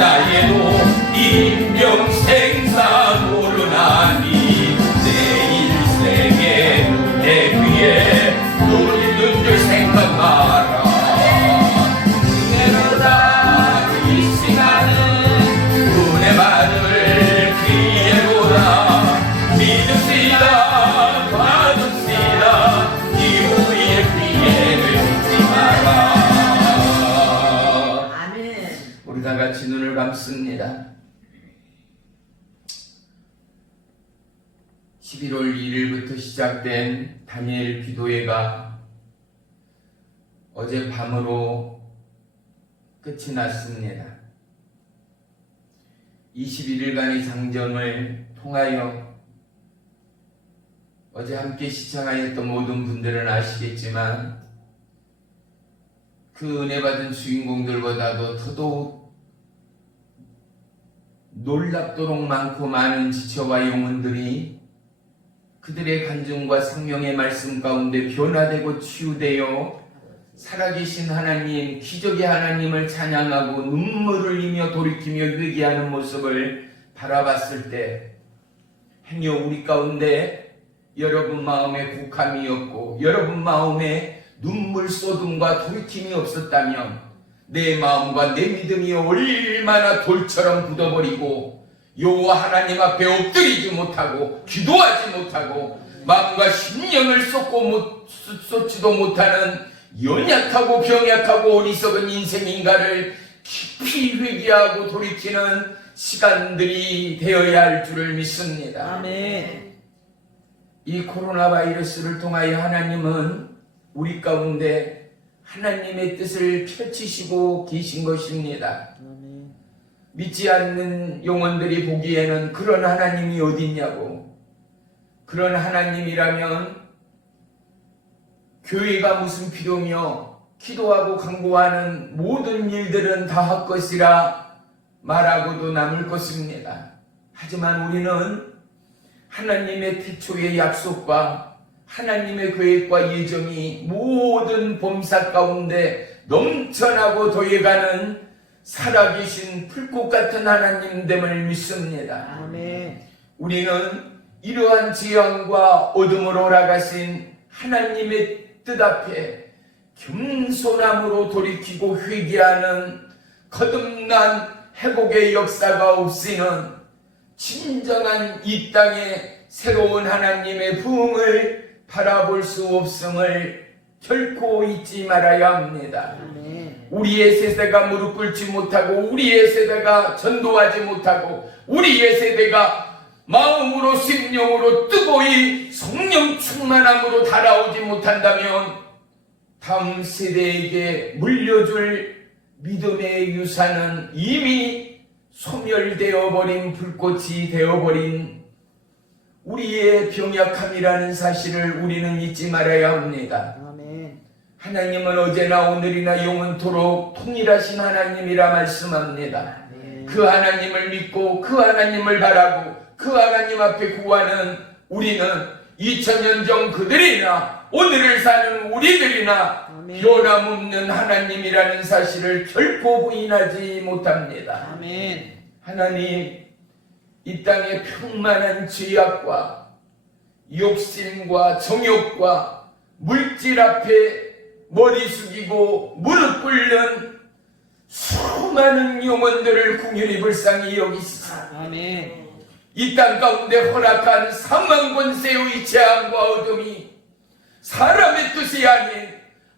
나에도 인명생사고를 하니 내 일생에 내 귀에 눈이 있는 줄 생각하라. 내로다 이 시간은 은혜 받을 기회로다. 믿읍시다 받읍시다. 이후의 기회를 잊지 마라. 아멘. 우리 다 같이 눈을 감습니다. 11월 2일부터 시작된 다니엘 기도회가 어제 밤으로 끝이 났습니다. 21일간의 장정을 통하여 어제 함께 시청하였던 모든 분들은 아시겠지만 그 은혜 받은 주인공들보다도 더더욱 놀랍도록 많고 많은 지체와 영혼들이 그들의 간증과 생명의 말씀 가운데 변화되고 치유되어 살아계신 하나님, 기적의 하나님을 찬양하고 눈물을 흘리며 돌이키며 회개하는 모습을 바라봤을 때 행여 우리 가운데 여러분 마음에 국함이었고 여러분 마음에 눈물 쏟음과 돌이킴이 없었다면 내 마음과 내 믿음이 얼마나 돌처럼 굳어버리고 여호와 하나님 앞에 엎드리지 못하고 기도하지 못하고 마음과 심령을 쏟지도 못하는 연약하고 병약하고 어리석은 인생인가를 깊이 회개하고 돌이키는 시간들이 되어야 할 줄을 믿습니다. 아멘. 이 코로나 바이러스를 통하여 하나님은 우리 가운데 하나님의 뜻을 펼치시고 계신 것입니다. 아멘. 믿지 않는 영혼들이 보기에는 그런 하나님이 어디 있냐고. 그런 하나님이라면 교회가 무슨 필요며 기도하고 간구하는 모든 일들은 다 할 것이라 말하고도 남을 것입니다. 하지만 우리는 하나님의 태초의 약속과 하나님의 계획과 예정이 모든 범사 가운데 넘쳐나고 도예가는 살아계신 불꽃 같은 하나님됨을 믿습니다. 아멘. 우리는 이러한 지향과 어둠으로 올라가신 하나님의 뜻 앞에 겸손함으로 돌이키고 회개하는 거듭난 회복의 역사가 없이는 진정한 이 땅의 새로운 하나님의 부흥을 바라볼 수 없음을 결코 잊지 말아야 합니다. 아멘. 우리의 세대가 무릎 꿇지 못하고 우리의 세대가 전도하지 못하고 우리의 세대가 마음으로 심령으로 뜨거이 성령 충만함으로 달아오지 못한다면 다음 세대에게 물려줄 믿음의 유산은 이미 소멸되어 버린 불꽃이 되어버린 우리의 병약함이라는 사실을 우리는 잊지 말아야 합니다. 아멘. 하나님은 어제나 오늘이나 영원토록 동일하신 하나님이라 말씀합니다. 아멘. 그 하나님을 믿고 그 하나님을 바라고 그 하나님 앞에 구하는 우리는 2000년 전 그들이나 오늘을 사는 우리들이나 아멘. 변함없는 하나님이라는 사실을 결코 부인하지 못합니다. 아멘. 하나님, 이 땅의 평만한 죄악과 욕심과 정욕과 물질 앞에 머리 숙이고 무릎 꿇는 수많은 영혼들을 궁휼히 불쌍히 여기시사 아멘. 이 땅 가운데 허락한 사망 권세의 재앙과 어둠이 사람의 뜻이 아닌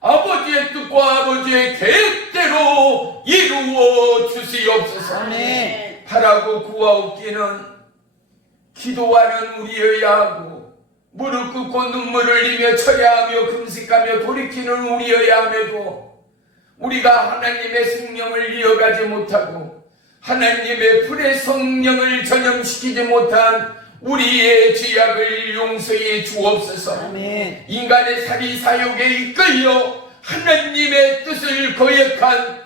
아버지의 뜻과 아버지의 계획대로 이루어 주시옵소서. 아멘. 바라고 구하옵기는 기도하는 우리여야 하고 무릎 꿇고 눈물을 흘리며 쳐야 하며 금식하며 돌이키는 우리여야 함에도 우리가 하나님의 생명을 이어가지 못하고 하나님의 불의 성령을 전염시키지 못한 우리의 죄악을 용서해 주옵소서. 아멘. 인간의 사리사욕에 이끌려 하나님의 뜻을 거역한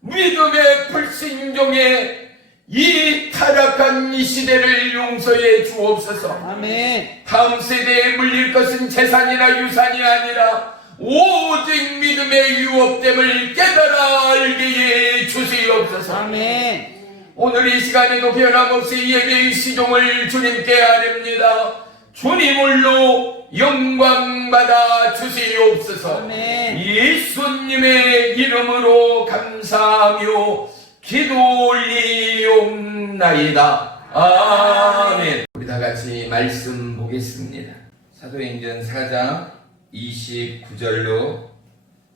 믿음의 불신종의 이 타락한 이 시대를 용서해 주옵소서. 아멘. 다음 세대에 물릴 것은 재산이나 유산이 아니라 오직 믿음의 유업됨을 깨달아 알게 해 주시옵소서. 아멘. 오늘 이 시간에도 변함없이 예배의 시종을 주님께 아뢰옵니다. 주님 홀로 영광 받아 주시옵소서. 아멘. 예수님의 이름으로 감사하며 기도 올리옵나이다. 아멘. 우리 다 같이 말씀 보겠습니다. 사도행전 4장 29절로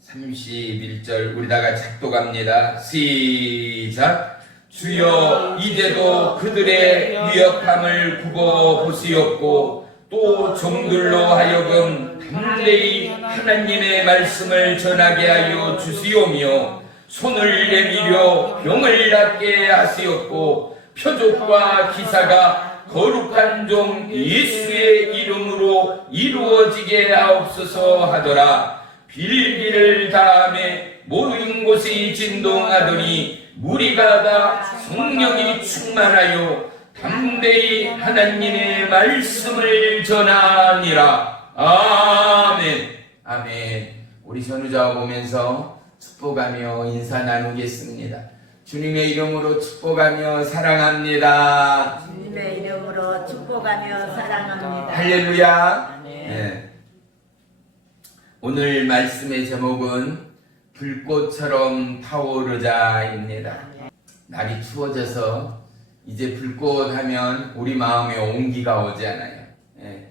31절 우리 다 같이 작독합니다. 시작. 주여 이제도 그들의 위협함을 굽어 보시옵고 또 종들로 하여금 담대히 하나님의 말씀을 전하게 하여 주시오며 손을 내밀어 병을 낫게 하시옵고 표적과 기사가 거룩한 종 예수의 이름으로 이루어지게 하옵소서 하더라. 빌기를 다음에 모인 곳이 진동하더니 무리가 다 성령이 충만하여 담대히 하나님의 말씀을 전하니라. 아멘. 아멘. 우리 전우자와 보면서 축복하며 인사 나누겠습니다. 주님의 이름으로 축복하며 사랑합니다. 주님의 이름으로 축복하며 사랑합니다. 할렐루야. 아멘. 네. 오늘 말씀의 제목은 불꽃처럼 타오르자입니다. 날이 추워져서 이제 불꽃 하면 우리 마음에 온기가 오지 않아요. 예.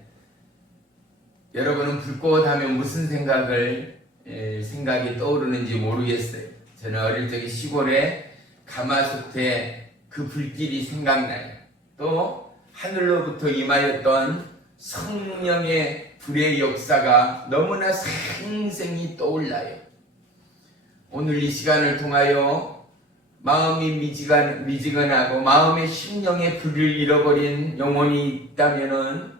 여러분은 불꽃 하면 무슨 생각이 떠오르는지 모르겠어요. 저는 어릴 적에 시골에 가마솥에 그 불길이 생각나요. 또 하늘로부터 임하였던 성령의 불의 역사가 너무나 생생히 떠올라요. 오늘 이 시간을 통하여 마음이 미지근하고 마음의 심령의 불을 잃어버린 영혼이 있다면은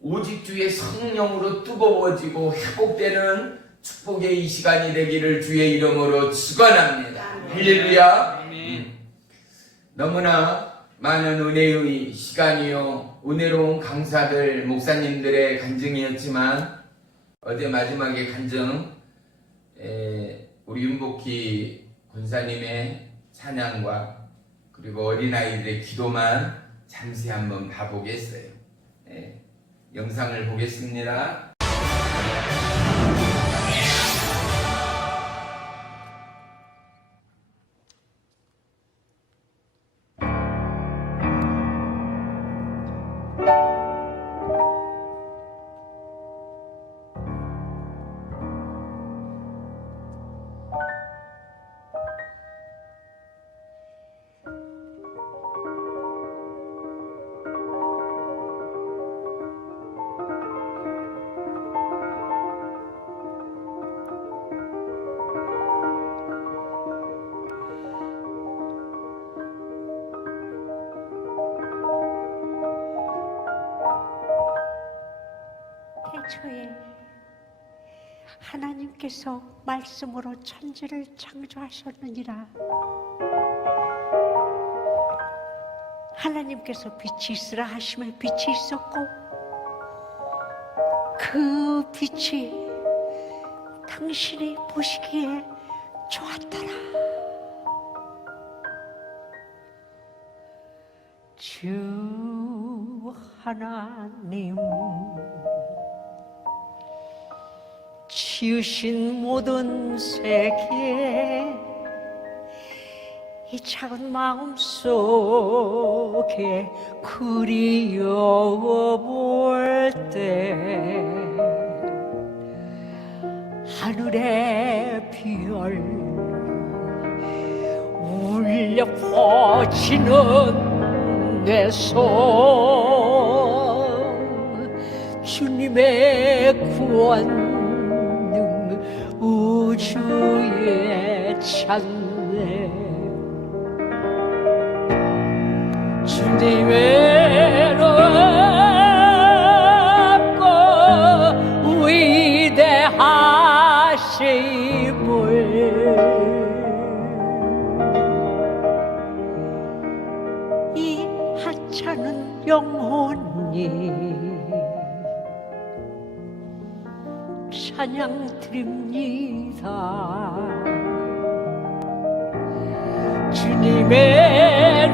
오직 주의 성령으로 뜨거워지고 회복되는 축복의 이 시간이 되기를 주의 이름으로 축원합니다. 할렐루야. 너무나 많은 은혜의 시간이요 은혜로운 강사들 목사님들의 간증이었지만 어제 마지막에 간증 우리 윤복희 권사님의 찬양과 그리고 어린아이들의 기도만 잠시 한번 봐보겠어요. 영상을 보겠습니다. 태초에 하나님께서 말씀으로 천지를 창조하셨느니라. 하나님께서 빛이 있으라 하시면 빛이 있었고 그 빛이 당신이 보시기에 좋았더라. 주 하나님 지으신 모든 세계 이 작은 마음 속에 그리워 볼 때 하늘의 별 울려 퍼지는 내 손 주님의 구원능 우주의 찬내 주님의 높고 위대하심을 이 하찮은 영혼이 찬양 드립니다. 주님의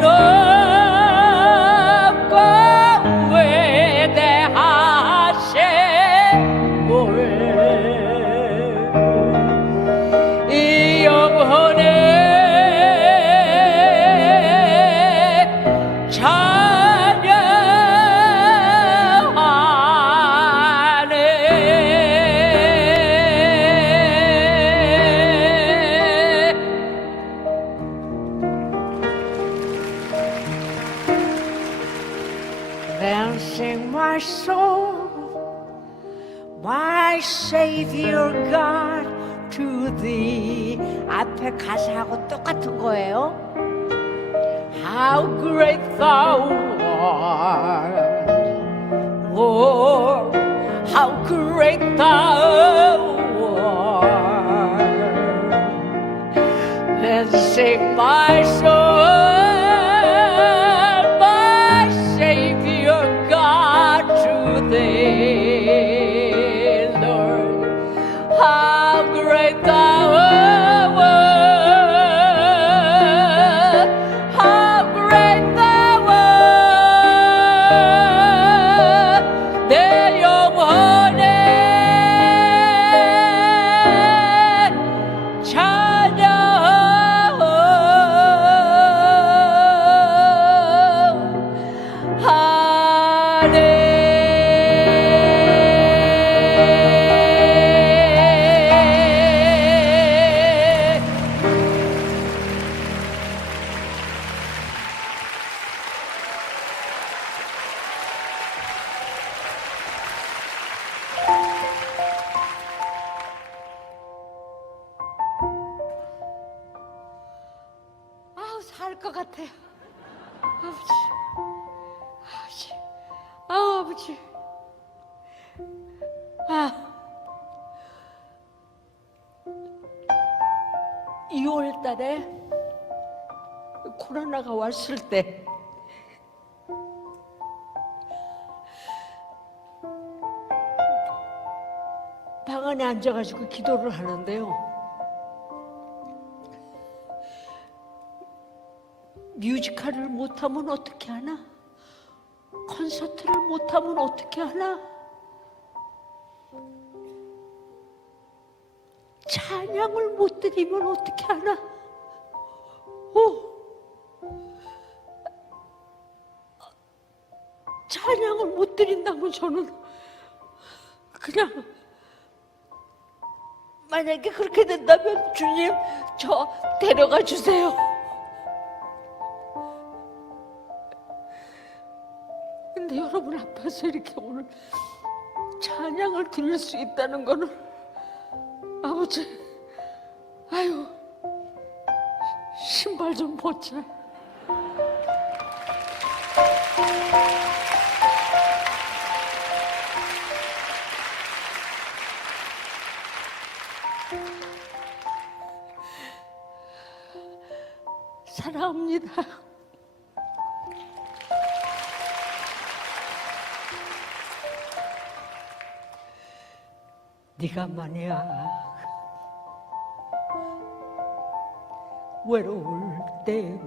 Then sing my soul, my Savior God, to thee. 앞에 가사하고 똑같은 거예요. How great thou art, Lord, how great thou art. Then sing my soul, my Savior God, to thee, Lord, how great thou art. 살 것 같아요. 아버지, 아버지, 아버지. 2월 달에 코로나가 왔을 때 방 안에 앉아가지고 기도를 하는데요. 뮤지컬을 못하면 어떻게 하나? 콘서트를 못하면 어떻게 하나? 찬양을 못 드리면 어떻게 하나? 찬양을 못 드린다면 저는 그냥 만약에 그렇게 된다면 주님 저 데려가 주세요. 근데 여러분 앞에서 이렇게 오늘 찬양을 드릴 수 있다는 거는 아버지, 아유, 신발 좀 벗자. 사랑합니다. 네가 만약 외로울 때면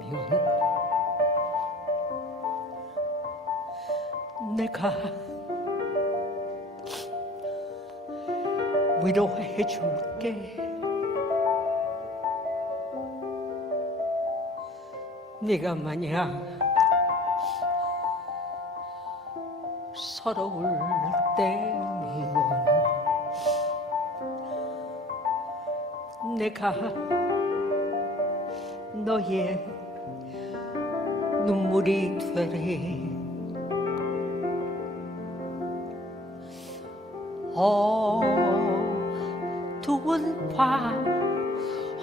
내가 위로해 줄게. 네가 만약 서러울 때면 내가 너의 눈물이 되리. 어두운 밤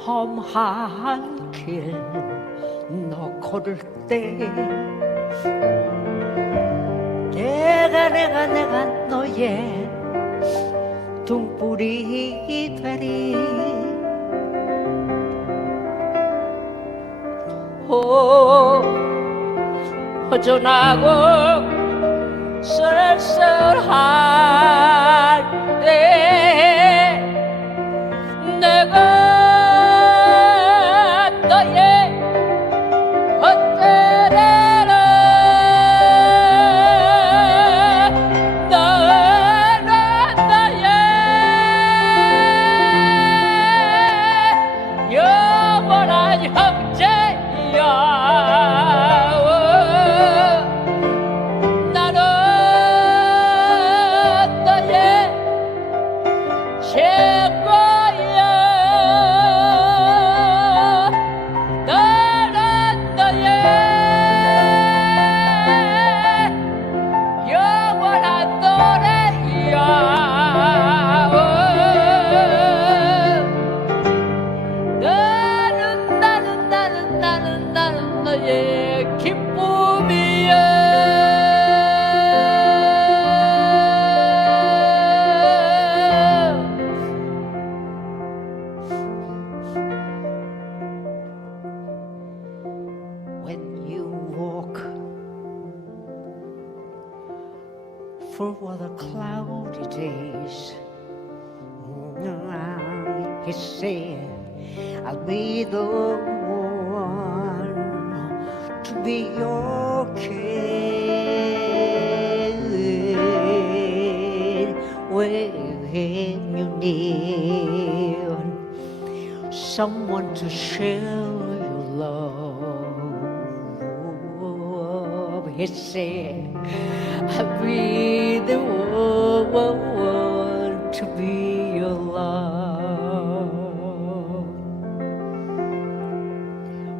험한 길 너 걸을 때 내가 너의 등불이 되리. 허전하고 쓸쓸할 때 내가 너의 곁에라. 너는 나의 영원한 형제야. 나는 너의 through the cloudy days. He said, I'll be the one to be your king when you need someone to share your love. He said, I'll be the one to be your love.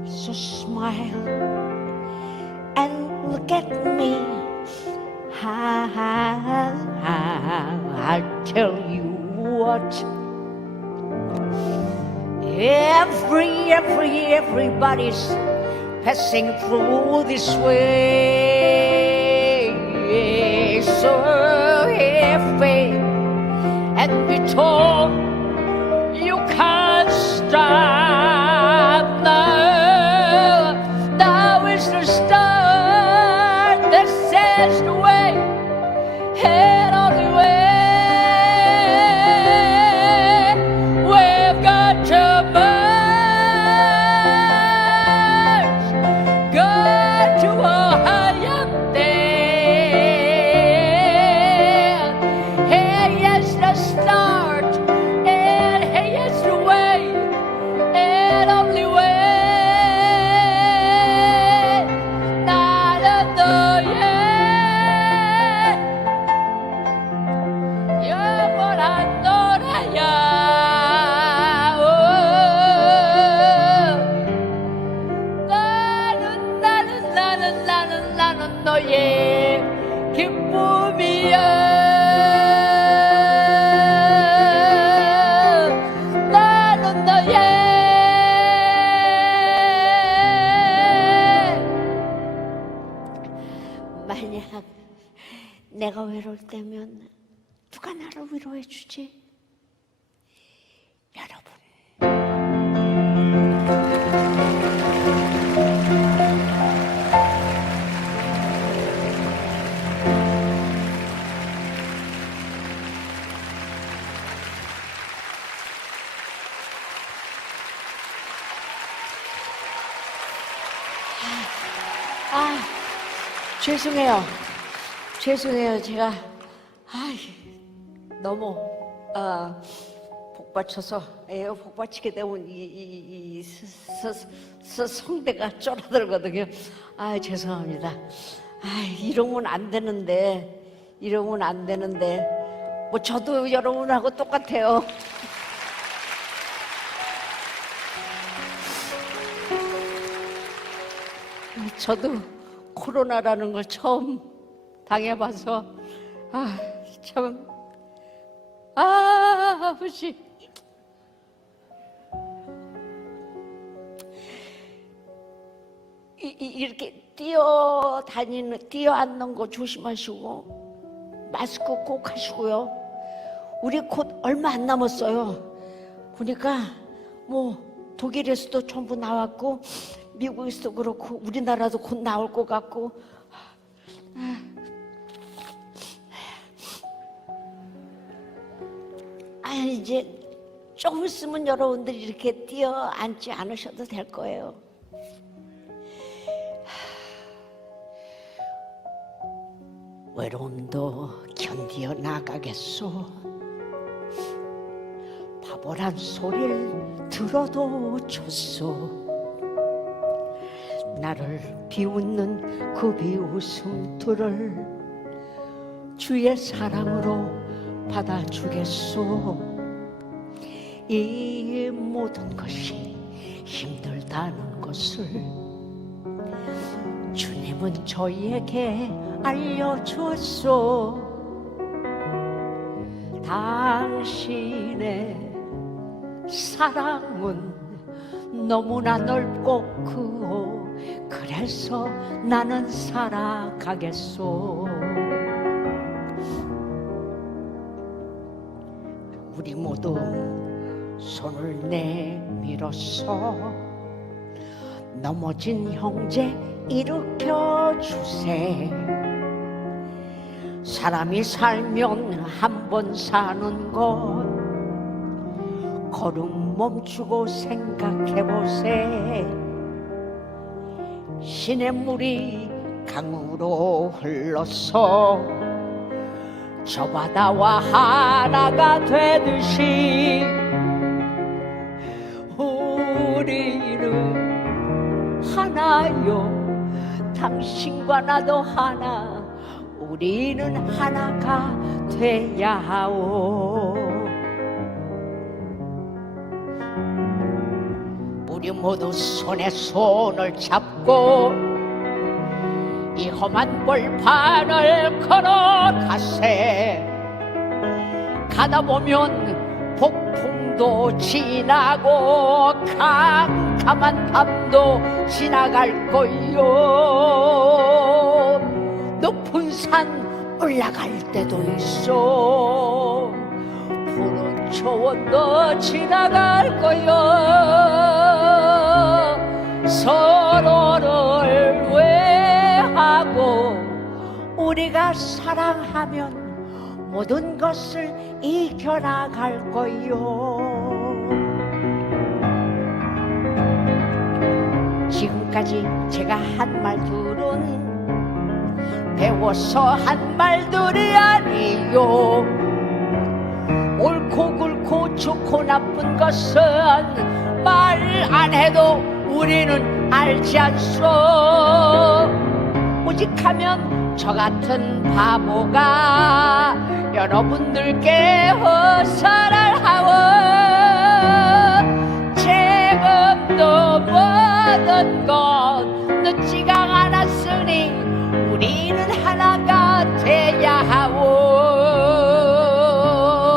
So smile and look at me. I'll tell you what. Everybody's passing through this way. So have faith and be told you can't stop now. Now is the start that says the way, and only way. We've got to march, got to a higher there. Hey, yes, the start, and hey, yes, the way, and only way. 나도 영원한 노래야. 나는 너의 기쁨이야. 나는 너의 만약 내가 외로울 때면 누가 나를 위로해 주지? 여러분. 죄송해요. 제가 너무 복받쳐서 복받치게 되면 이 성대가 쫄아들거든요. 죄송합니다. 이러면 안 되는데 뭐 저도 여러분하고 똑같아요. 저도 코로나라는 걸 처음 당해봐서 참 아버지 이렇게 뛰어앉는 거 조심하시고 마스크 꼭 하시고요. 우리 곧 얼마 안 남았어요. 보니까 뭐 독일에서도 전부 나왔고 미국에서도 그렇고 우리나라도 곧 나올 것 같고 이제 조금 있으면 여러분들이 이렇게 뛰어앉지 않으셔도 될 거예요. 외로움도 견디어 나가겠소. 바보란 소리를 들어도 좋소. 나를 비웃는 그 비웃음들을 주의 사랑으로 받아주겠소. 이 모든 것이 힘들다는 것을 주님은 저희에게 알려주었소. 당신의 사랑은 너무나 넓고 크고 그래서 나는 살아가겠소. 우리 모두 손을 내밀어서 넘어진 형제 일으켜 주세. 사람이 살면 한 번 사는 것 걸음 멈추고 생각해보세. 시냇물이 강으로 흘러서 저 바다와 하나가 되듯이 우리는 하나요. 당신과 나도 하나. 우리는 하나가 돼야 하오. 우리 모두 손에 손을 잡고 이 험한 벌판을 걸어가세. 가다 보면 폭풍도 지나고 캄캄한 밤도 지나갈 거요. 높은 산 올라갈 때도 있어. 푸른 초원도 지나갈 거요. 서로를 외하고 우리가 사랑하면 모든 것을 이겨나갈 거요. 지금까지 제가 한 말들은 배워서 한 말들이 아니요. 옳고 굵고 좋고 나쁜 것은 말 안 해도 우리는 알지 않소. 오직 하면 저 같은 바보가 여러분들께 허설을 하오. 지금도 모든 것 늦지가 않았으니 우리는 하나가 돼야 하오.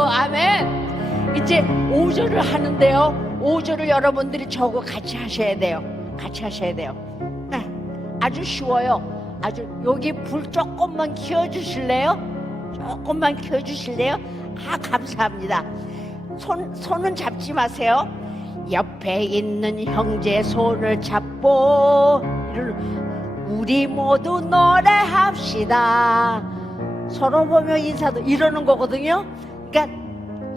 아멘. 이제 5절을 하는데요. 5절을 여러분들이 저거 같이 하셔야 돼요. 같이 하셔야 돼요. 네. 아주 쉬워요. 아주 여기 불 조금만 켜주실래요? 조금만 켜주실래요? 아, 감사합니다. 손은 잡지 마세요. 옆에 있는 형제 손을 잡고 우리 모두 노래합시다. 서로 보며 인사도 이러는 거거든요. 그러니까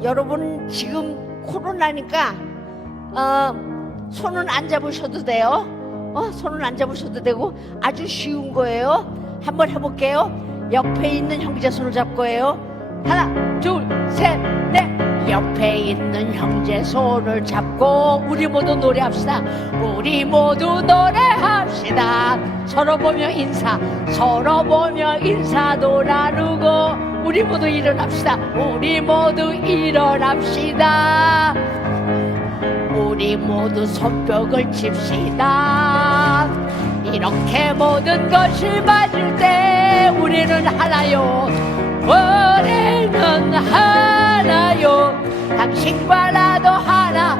여러분 지금 코로나니까 손은 안 잡으셔도 돼요. 손은 안 잡으셔도 되고 아주 쉬운 거예요. 한번 해볼게요. 옆에 있는 형제 손을 잡고 해요. 하나, 둘, 셋, 넷. 옆에 있는 형제 손을 잡고 우리 모두 노래합시다. 우리 모두 노래합시다. 서로 보며 인사, 서로 보며 인사도 나누고 우리 모두 일어납시다. 우리 모두 일어납시다. 우리 모두 손뼉을 칩시다. 이렇게 모든 것이 맞을 때 우리는 하나요. 우리는 하나요. 당신과 나도 하나.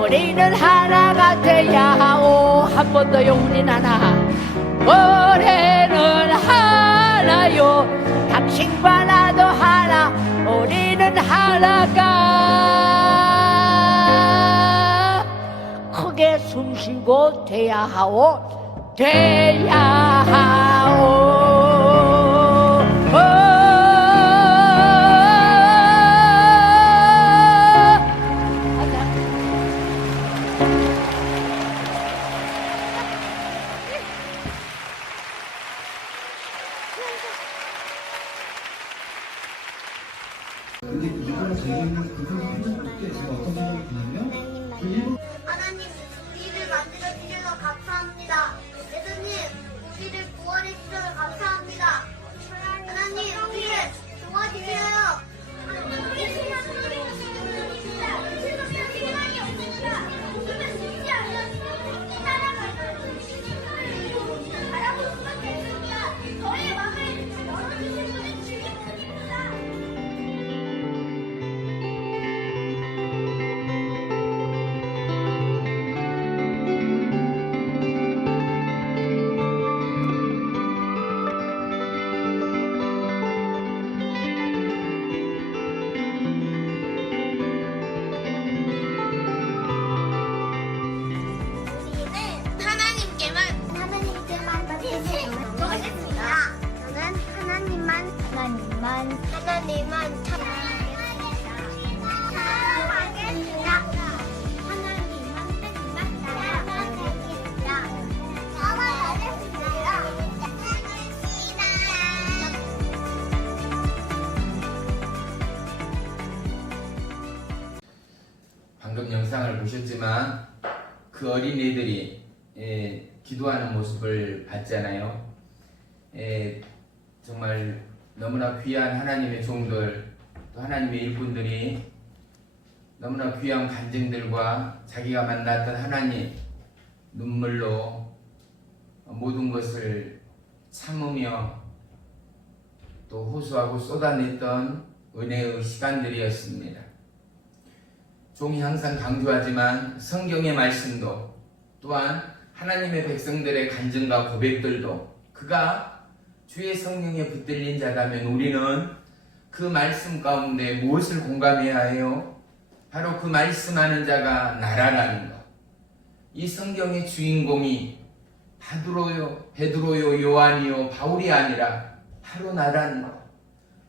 우리는 하나가 돼야 하오. 한 번 더요. 우리는 하나. 우리는 하나요. 당신과 나도 하나. 우리는 하나가 크게 숨쉬고 돼야 하오. 돼야 하오. 근데 이거는 저희는 그걸 해줬을 때 제가 어떤 생각이 드냐면 그 일본 하나님, 우리를 만들어 주셔서 감사합니다. 예수님, 우리를 구원해 주셔서 감사합니다. 하나님, 우리를 도와주세요. 우리 신앙으로 진짜 희망이 없습니다. 우리는 믿지 않는 이 나라가 바라볼 수밖에 없습니다. 저의 마음을 열어주신 분은 주님뿐입니다. 하나님은 참 사랑하겠습니다. 하나님은 사랑하겠습니다. 사랑하겠습니다. 방금 영상을 보셨지만 그 어린이들이 기도하는 모습을 봤잖아요. 정말 너무나 귀한 하나님의 종들, 또 하나님의 일꾼들이 너무나 귀한 간증들과 자기가 만났던 하나님, 눈물로 모든 것을 참으며 또 호소하고 쏟아냈던 은혜의 시간들이었습니다. 종이 항상 강조하지만 성경의 말씀도 또한 하나님의 백성들의 간증과 고백들도 그가 주의 성령에 붙들린 자라면 우리는 그 말씀 가운데 무엇을 공감해야 해요? 바로 그 말씀하는 자가 나라라는 것. 이 성경의 주인공이 베드로요, 요한이요, 바울이 아니라 바로 나라는 것.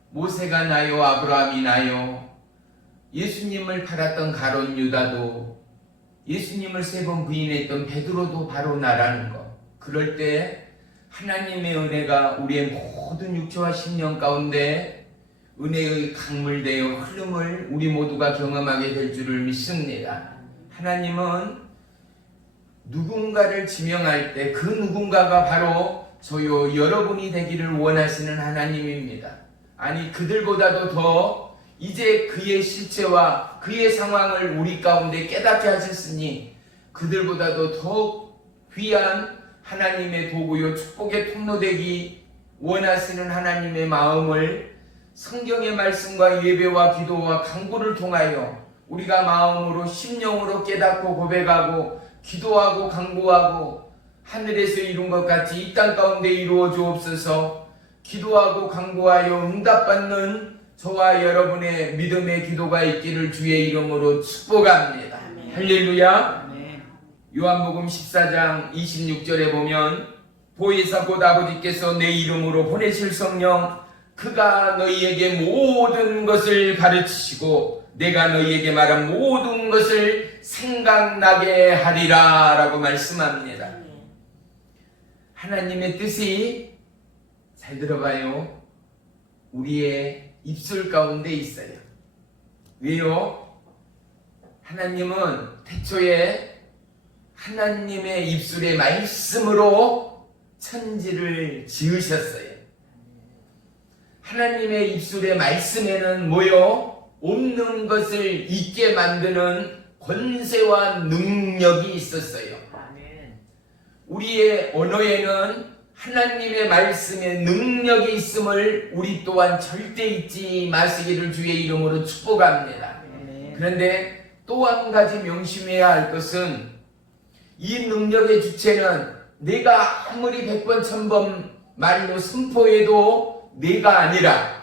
모세가 나요, 아브라함이 나요, 예수님을 팔았던 가룟 유다도, 예수님을 3번 부인했던 베드로도 바로 나라는 것. 그럴 때 하나님의 은혜가 우리의 모든 육체와 심령 가운데 은혜의 강물 되어 흐름을 우리 모두가 경험하게 될 줄을 믿습니다. 하나님은 누군가를 지명할 때 그 누군가가 바로 저요 여러분이 되기를 원하시는 하나님입니다. 아니 그들보다도 더 이제 그의 실체와 그의 상황을 우리 가운데 깨닫게 하셨으니 그들보다도 더 귀한 하나님의 도구요 축복의 통로 되기 원하시는 하나님의 마음을 성경의 말씀과 예배와 기도와 간구를 통하여 우리가 마음으로 심령으로 깨닫고 고백하고 기도하고 간구하고 하늘에서 이룬 것 같이 이 땅 가운데 이루어 주옵소서. 기도하고 간구하여 응답받는 저와 여러분의 믿음의 기도가 있기를 주의 이름으로 축복합니다. 아멘. 할렐루야. 아멘. 요한복음 14장 26절에 보면 보혜사 곧 아버지께서 내 이름으로 보내실 성령 그가 너희에게 모든 것을 가르치시고 내가 너희에게 말한 모든 것을 생각나게 하리라 라고 말씀합니다. 하나님의 뜻이 잘 들어봐요. 우리의 입술 가운데 있어요. 왜요? 하나님은 태초에 하나님의 입술의 말씀으로 천지를 지으셨어요. 하나님의 입술의 말씀에는 뭐요? 없는 것을 있게 만드는 권세와 능력이 있었어요. 아멘. 우리의 언어에는 하나님의 말씀에 능력이 있음을 우리 또한 절대 잊지 마시기를 주의 이름으로 축복합니다. 아멘. 그런데 또 한 가지 명심해야 할 것은 이 능력의 주체는 내가 아무리 100번 1000번 말로 선포해도 내가 아니라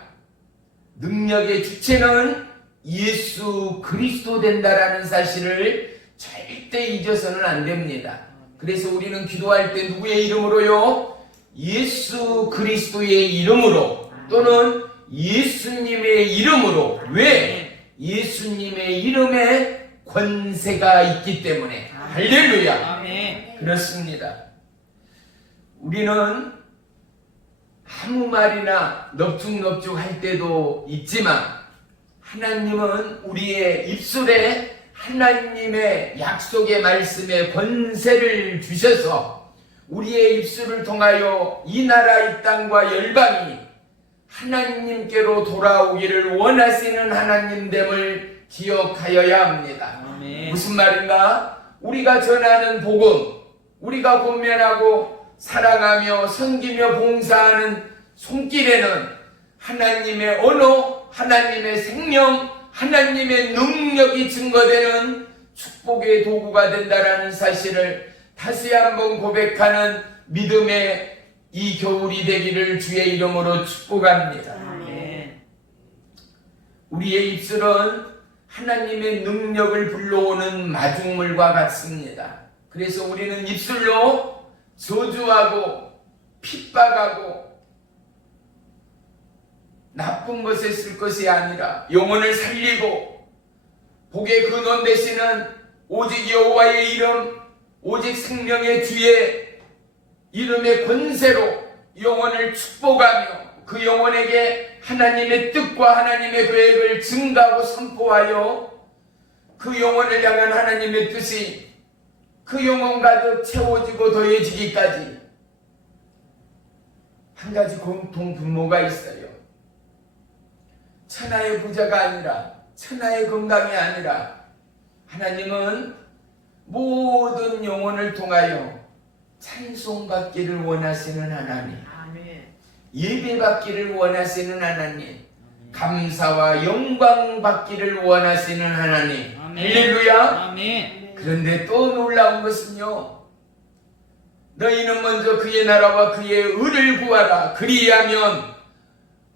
능력의 주체는 예수 그리스도 된다라는 사실을 절대 잊어서는 안 됩니다. 그래서 우리는 기도할 때 누구의 이름으로요? 예수 그리스도의 이름으로 또는 예수님의 이름으로. 왜? 예수님의 이름에 권세가 있기 때문에. 할렐루야. 아멘. 그렇습니다. 우리는 아무 말이나 넙죽넙죽 할 때도 있지만 하나님은 우리의 입술에 하나님의 약속의 말씀에 권세를 주셔서 우리의 입술을 통하여 이 나라 이 땅과 열방이 하나님께로 돌아오기를 원하시는 하나님됨을 기억하여야 합니다. 아멘. 무슨 말인가? 우리가 전하는 복음, 우리가 권면하고 사랑하며 섬기며 봉사하는 손길에는 하나님의 언어, 하나님의 생명, 하나님의 능력이 증거되는 축복의 도구가 된다라는 사실을 다시 한번 고백하는 믿음의 이 겨울이 되기를 주의 이름으로 축복합니다. 아멘. 우리의 입술은 하나님의 능력을 불러오는 마중물과 같습니다. 그래서 우리는 입술로 저주하고 핍박하고 나쁜 것에 쓸 것이 아니라 영혼을 살리고 복의 근원 되시는 오직 여호와의 이름, 오직 생명의 주의 이름의 권세로 영혼을 축복하며 그 영혼에게 하나님의 뜻과 하나님의 계획을 증가하고 선포하여 그 영혼을 향한 하나님의 뜻이 그 영혼 가득 채워지고 더해지기까지 한 가지 공통 분모가 있어요. 천하의 부자가 아니라, 천하의 건강이 아니라 하나님은 모든 영혼을 통하여 찬송받기를 원하시는 하나님, 아멘. 예배받기를 원하시는 하나님, 감사와 영광 받기를 원하시는 하나님. 할렐루야. 아멘. 그런데 또 놀라운 것은요, 너희는 먼저 그의 나라와 그의 의를 구하라. 그리하면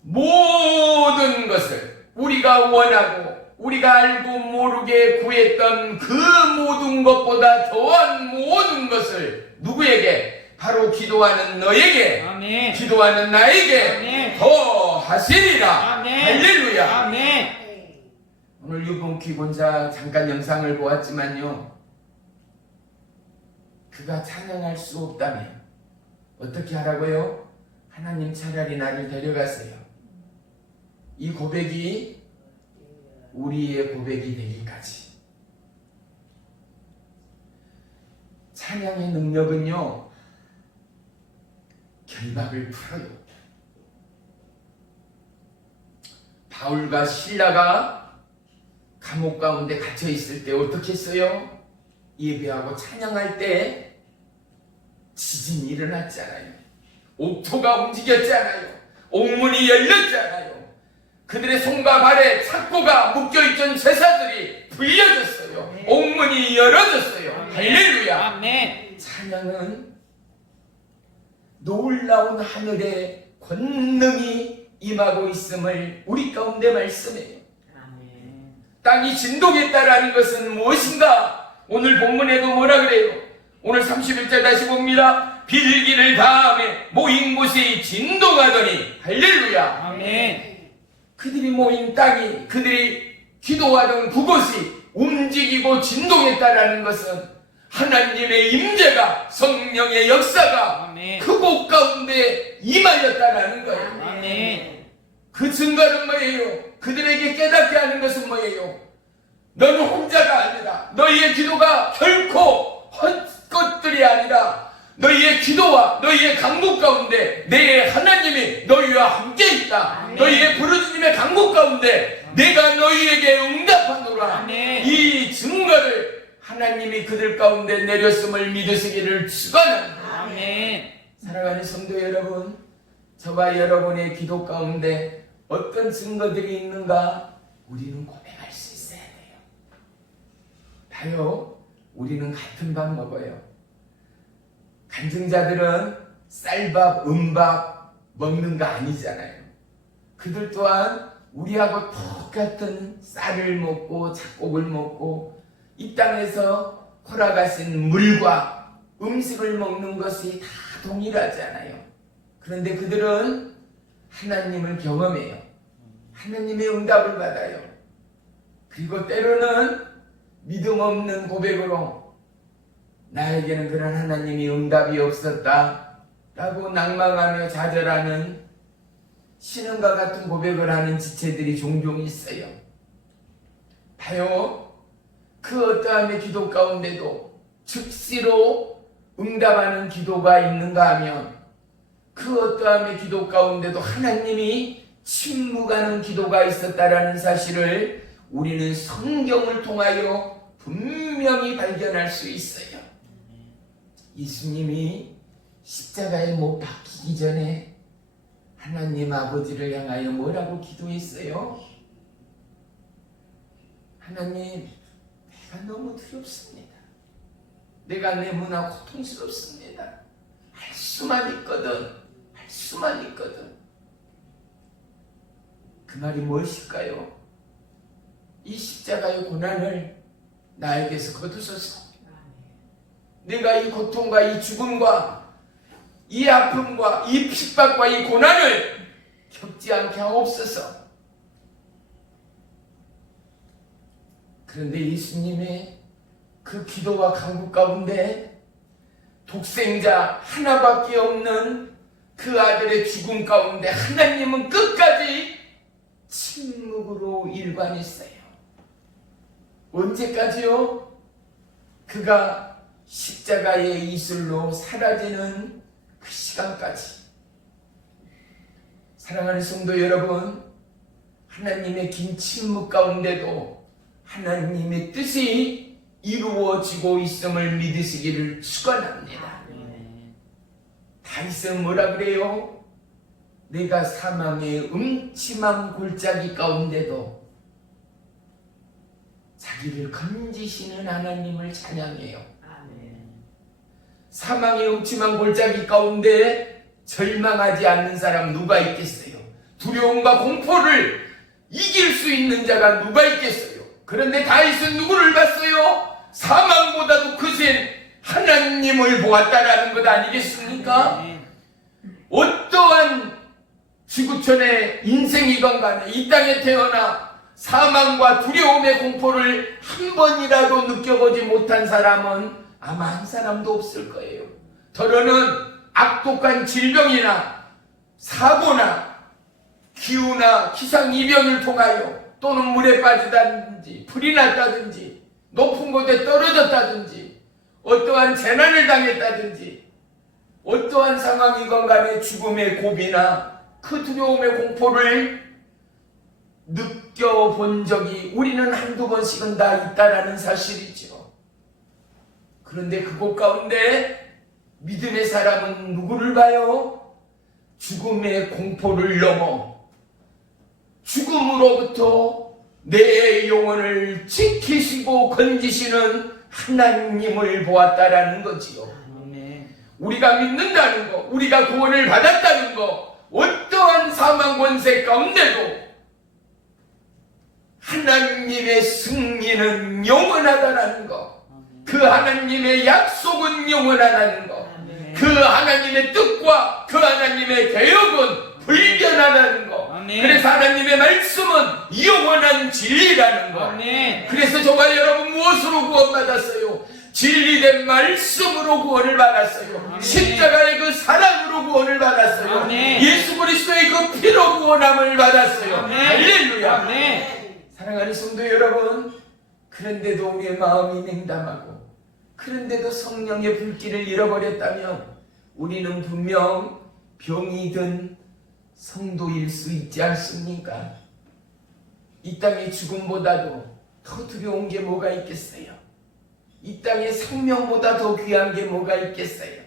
모든 것을 우리가 원하고 우리가 알고 모르게 구했던 그 모든 것보다 더한 모든 것을 누구에게? 바로 기도하는 너에게, 아멘. 기도하는 나에게 아멘. 더 하시리라. 아멘. 할렐루야. 아멘. 오늘 유분 기본자 잠깐 영상을 보았지만요, 그가 찬양할 수 없다면 어떻게 하라고요? 하나님 차라리 나를 데려가세요. 이 고백이 우리의 고백이 되기까지. 찬양의 능력은요, 결박을 풀어요. 바울과 실라가 감옥 가운데 갇혀 있을 때 어떻게 했어요? 예배하고 찬양할 때 지진이 일어났잖아요. 옥토가 움직였잖아요. 옥문이 열렸잖아요. 그들의 손과 발에 착고가 묶여있던 제사들이 풀려졌어요. 옥문이 열어졌어요. 할렐루야. 아멘. 찬양은 놀라운 하늘의 권능이 임하고 있음을 우리 가운데 말씀해요. 아멘. 땅이 진동했다라는 것은 무엇인가? 오늘 본문에도 뭐라 그래요? 오늘 31절 다시 봅니다. 빌기를 다음에 모인 곳이 진동하더니. 할렐루야. 아멘. 그들이 모인 땅이, 그들이 기도하던 그곳이 움직이고 진동했다라는 것은 하나님의 임재가, 성령의 역사가 아멘. 그곳 가운데 임하였다라는 거예요. 아멘. 그 증거는 뭐예요? 그들에게 깨닫게 하는 것은 뭐예요? 너는 혼자가 아니다. 너희의 기도가 결코 헛것들이 아니라 너희의 기도와 너희의 강국 가운데 내 하나님이 너희와 함께 있다. 아멘. 너희의 부르짖음의 강국 가운데 내가 너희에게 응답하노라. 아멘. 이 증거를 하나님이 그들 가운데 내렸음을 믿으시기를 축원합니다. 아멘. 사랑하는 성도 여러분, 저와 여러분의 기도 가운데 어떤 증거들이 있는가? 우리는 고백할 수 있어야 돼요. 봐요, 우리는 같은 밥 먹어요. 간증자들은 쌀밥, 은밥 먹는 거 아니잖아요. 그들 또한 우리하고 똑같은 쌀을 먹고 작곡을 먹고 이 땅에서 허락하신 물과 음식을 먹는 것이 다 동일하잖아요. 그런데 그들은 하나님을 경험해요. 하나님의 응답을 받아요. 그리고 때로는 믿음 없는 고백으로 나에게는 그런 하나님이 응답이 없었다 라고 낭망하며 좌절하는 신음과 같은 고백을 하는 지체들이 종종 있어요. 봐요, 그 어떠함의 기도 가운데도 즉시로 응답하는 기도가 있는가 하면 그 어떠함의 기도 가운데도 하나님이 침묵하는 기도가 있었다라는 사실을 우리는 성경을 통하여 분명히 발견할 수 있어요. 예수님이 십자가에 못 박히기 전에 하나님 아버지를 향하여 뭐라고 기도했어요? 하나님, 내가 너무 두렵습니다. 내가 너무나 고통스럽습니다. 할 수만 있거든. 그 말이 무엇일까요? 이 십자가의 고난을 나에게서 거두소서. 내가 이 고통과 이 죽음과 이 아픔과 이 핍박과 이 고난을 겪지 않게 하옵소서. 그런데 예수님의 그 기도와 간구 가운데 독생자 하나밖에 없는 그 아들의 죽음 가운데 하나님은 끝까지 침묵으로 일관했어요. 언제까지요? 그가 십자가의 이슬로 사라지는 그 시간까지. 사랑하는 성도 여러분, 하나님의 긴 침묵 가운데도 하나님의 뜻이 이루어지고 있음을 믿으시기를 축원합니다. 다윗은 뭐라 그래요? 내가 사망의 음침한 골짜기 가운데도 자기를 건지시는 하나님을 찬양해요. 사망의 음침한 골짜기 가운데 절망하지 않는 사람 누가 있겠어요? 두려움과 공포를 이길 수 있는 자가 누가 있겠어요? 그런데 다윗은 누구를 봤어요? 사망보다도 크신 하나님을 보았다라는 것 아니겠습니까? 어떠한 지구촌의 인생이건 간에 이 땅에 태어나 사망과 두려움의 공포를 한 번이라도 느껴보지 못한 사람은 아마 한 사람도 없을 거예요. 더러는 악독한 질병이나 사고나 기후나 기상이변을 통하여 또는 물에 빠지다든지 불이 났다든지 높은 곳에 떨어졌다든지 어떠한 재난을 당했다든지 어떠한 상황이건 간에 죽음의 고비나 그 두려움의 공포를 느껴본 적이 우리는 한두 번씩은 다 있다라는 사실이죠. 그런데 그곳 가운데 믿음의 사람은 누구를 봐요? 죽음의 공포를 넘어 죽음으로부터 내 영혼을 지키시고 건지시는 하나님을 보았다라는 거지요. 우리가 믿는다는 거, 우리가 구원을 받았다는 거, 어떠한 사망 권세 가운데도 하나님의 승리는 영원하다라는 거, 그 하나님의 약속은 영원하다는 거, 그 하나님의 뜻과 그 하나님의 계획은 불변하다는 거, 그래서 하나님의 말씀은 영원한 진리라는 거. 그래서 저와 여러분 무엇으로 구원받았어요? 진리된 말씀으로 구원을 받았어요. 십자가의 그 사랑으로 구원을 받았어요. 예수 그리스도의 그 피로 구원함을 받았어요. 할렐루야. 사랑하는 성도 여러분, 그런데도 우리의 마음이 냉담하고 그런데도 성령의 불길을 잃어버렸다면 우리는 분명 병이 든 성도일 수 있지 않습니까? 이 땅의 죽음보다도 더 두려운 게 뭐가 있겠어요? 이 땅의 생명보다 더 귀한 게 뭐가 있겠어요?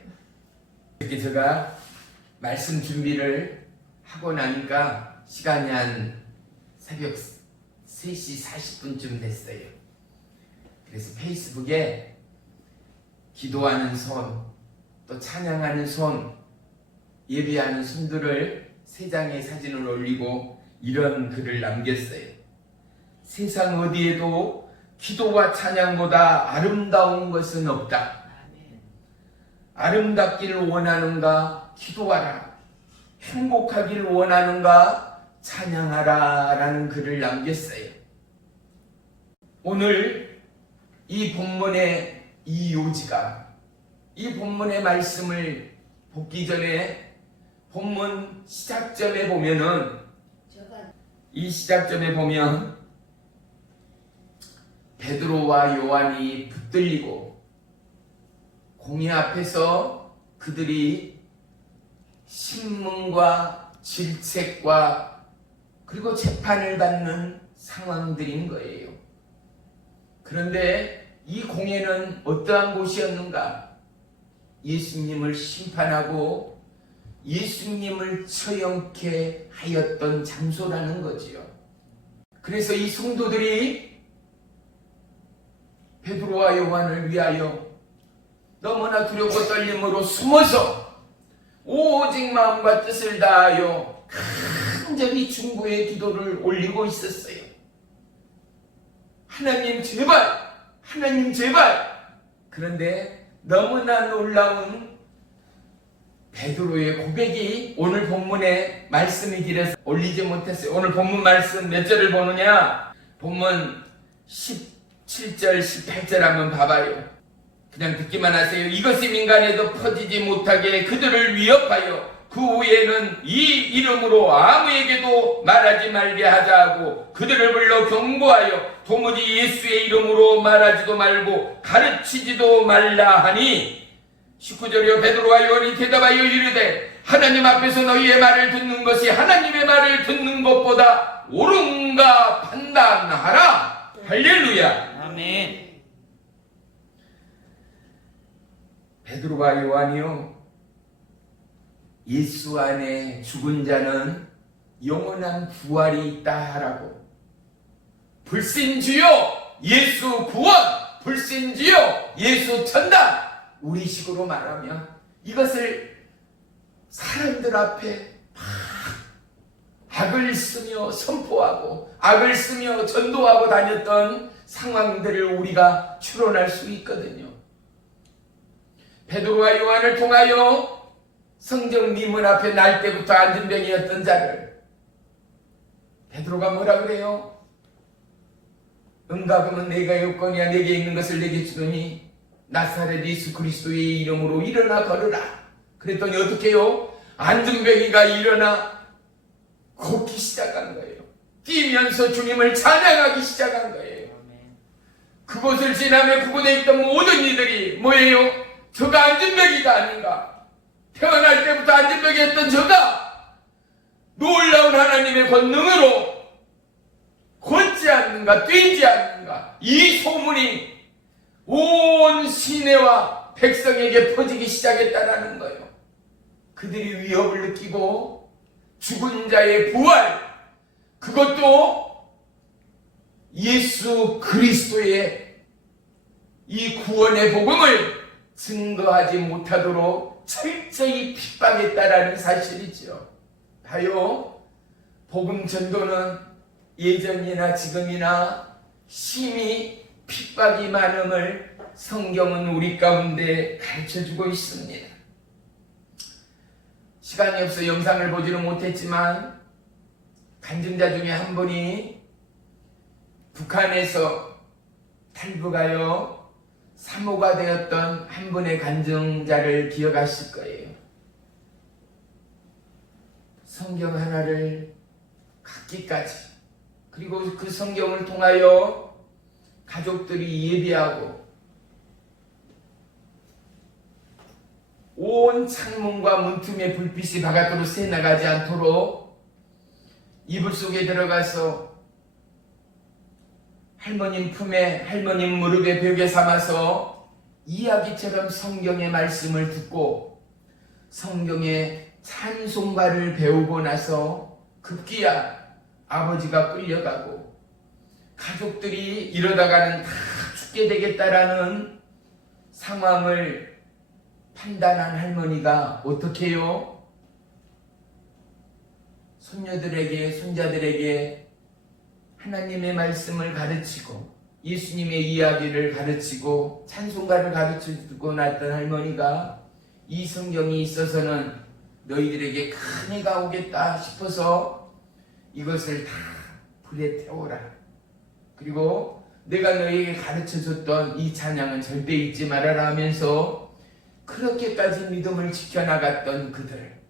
이렇게 제가 말씀 준비를 하고 나니까 시간이 한 새벽 3시 40분쯤 됐어요. 그래서 페이스북에 기도하는 손, 또 찬양하는 손, 예배하는 손들을 3장의 사진을 올리고 이런 글을 남겼어요. 세상 어디에도 기도와 찬양보다 아름다운 것은 없다. 아름답기를 원하는가? 기도하라. 행복하기를 원하는가? 찬양하라 라는 글을 남겼어요. 오늘 이 본문의 이 요지가 이 본문의 말씀을 보기 전에 본문 시작점에 보면은 이 시작점에 보면 베드로와 요한이 붙들리고 공회 앞에서 그들이 신문과 질책과 그리고 재판을 받는 상황들인 거예요. 그런데 이 공회는 어떠한 곳이었는가? 예수님을 심판하고 예수님을 처형케 하였던 장소라는 거지요. 그래서 이 성도들이 베드로와 요한을 위하여 너무나 두렵고 떨림으로 숨어서 오직 마음과 뜻을 다하여 간절히 중보의 기도를 올리고 있었어요. 하나님 제발, 하나님 제발. 그런데 너무나 놀라운 베드로의 고백이 오늘 본문에 말씀이 길어서 올리지 못했어요. 오늘 본문 말씀 몇 절을 보느냐? 본문 17절, 18절 한번 봐봐요. 그냥 듣기만 하세요. 이것이 민간에도 퍼지지 못하게 그들을 위협하여 그 후에는 이 이름으로 아무에게도 말하지 말게 하자고 그들을 불러 경고하여 도무지 예수의 이름으로 말하지도 말고 가르치지도 말라 하니 19절이요 베드로와 요한이 대답하여 이르되 하나님 앞에서 너희의 말을 듣는 것이 하나님의 말을 듣는 것보다 옳은가 판단하라. 할렐루야. 아멘. 베드로와 요한이요 예수 안에 죽은 자는 영원한 부활이 있다 하라고. 불신주요 예수 구원, 불신주요 예수 천당. 우리식으로 말하면 이것을 사람들 앞에 막 악을 쓰며 선포하고 악을 쓰며 전도하고 다녔던 상황들을 우리가 추론할 수 있거든요. 베드로와 요한을 통하여 성경 미문 앞에 날 때부터 안전병이었던 자를 베드로가 뭐라 그래요? 은과 금은 내가 여건이야 내게 있는 것을 내게 주더니 나사렛 예수 그리스도의 이름으로 일어나 걸으라. 그랬더니 어떻게 해요? 안전병이가 일어나 걷기 시작한 거예요. 뛰면서 주님을 찬양하기 시작한 거예요. 그곳을 지나며 그곳에 있던 모든 이들이 뭐예요? 저가 안전병이가 아닌가? 태어날 때부터 안전병이었던 저가 놀라운 하나님의 권능으로 걷지 않는가, 뛰지 않는가? 이 소문이 온 시내와 백성에게 퍼지기 시작했다라는 거예요. 그들이 위협을 느끼고 죽은 자의 부활, 그것도 예수 그리스도의 이 구원의 복음을 증거하지 못하도록 철저히 핍박했다라는 사실이죠. 봐요. 복음 전도는 예전이나 지금이나 심히 핍박이 많음을 성경은 우리 가운데 가르쳐주고 있습니다. 시간이 없어 영상을 보지는 못했지만 간증자 중에 한 분이 북한에서 탈북하여 사모가 되었던 한 분의 간증자를 기억하실 거예요. 성경 하나를 갖기까지, 그리고 그 성경을 통하여 가족들이 예배하고 온 창문과 문틈에 불빛이 바깥으로 새나가지 않도록 이불 속에 들어가서 할머님 품에, 할머님 무릎에 벽에 삼아서 이야기처럼 성경의 말씀을 듣고 성경의 찬송가를 배우고 나서 급기야 아버지가 끌려가고 가족들이 이러다가는 다 죽게 되겠다라는 상황을 판단한 할머니가 어떻게 해요? 손녀들에게, 손자들에게 하나님의 말씀을 가르치고 예수님의 이야기를 가르치고 찬송가를 가르치고 났던 할머니가 이 성경이 있어서는 너희들에게 큰 해가 오겠다 싶어서 이것을 다 불에 태워라. 그리고 내가 너희에게 가르쳐줬던 이 찬양은 절대 잊지 말아라 하면서 그렇게까지 믿음을 지켜나갔던 그들.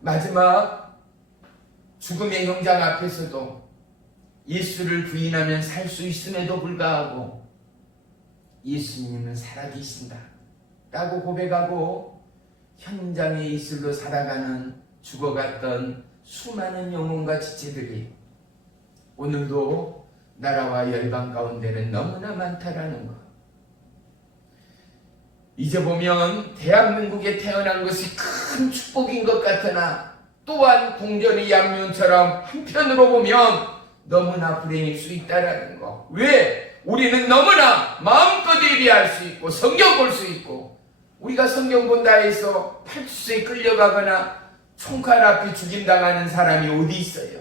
마지막 죽음의 형장 앞에서도 예수를 부인하면 살 수 있음에도 불구하고 예수님은 살아계신다 라고 고백하고 현장의 이슬로 살아가는 죽어갔던 수많은 영혼과 지체들이 오늘도 나라와 열방 가운데는 너무나 많다라는 것. 이제 보면 대한민국에 태어난 것이 큰 축복인 것 같으나 또한 동전의 양면처럼 한편으로 보면 너무나 불행일 수 있다라는 거. 왜? 우리는 너무나 마음껏 예배할 수 있고 성경 볼 수 있고 우리가 성경 본다 해서 팔주스에 끌려가거나 총칼 앞에 죽임당하는 사람이 어디 있어요?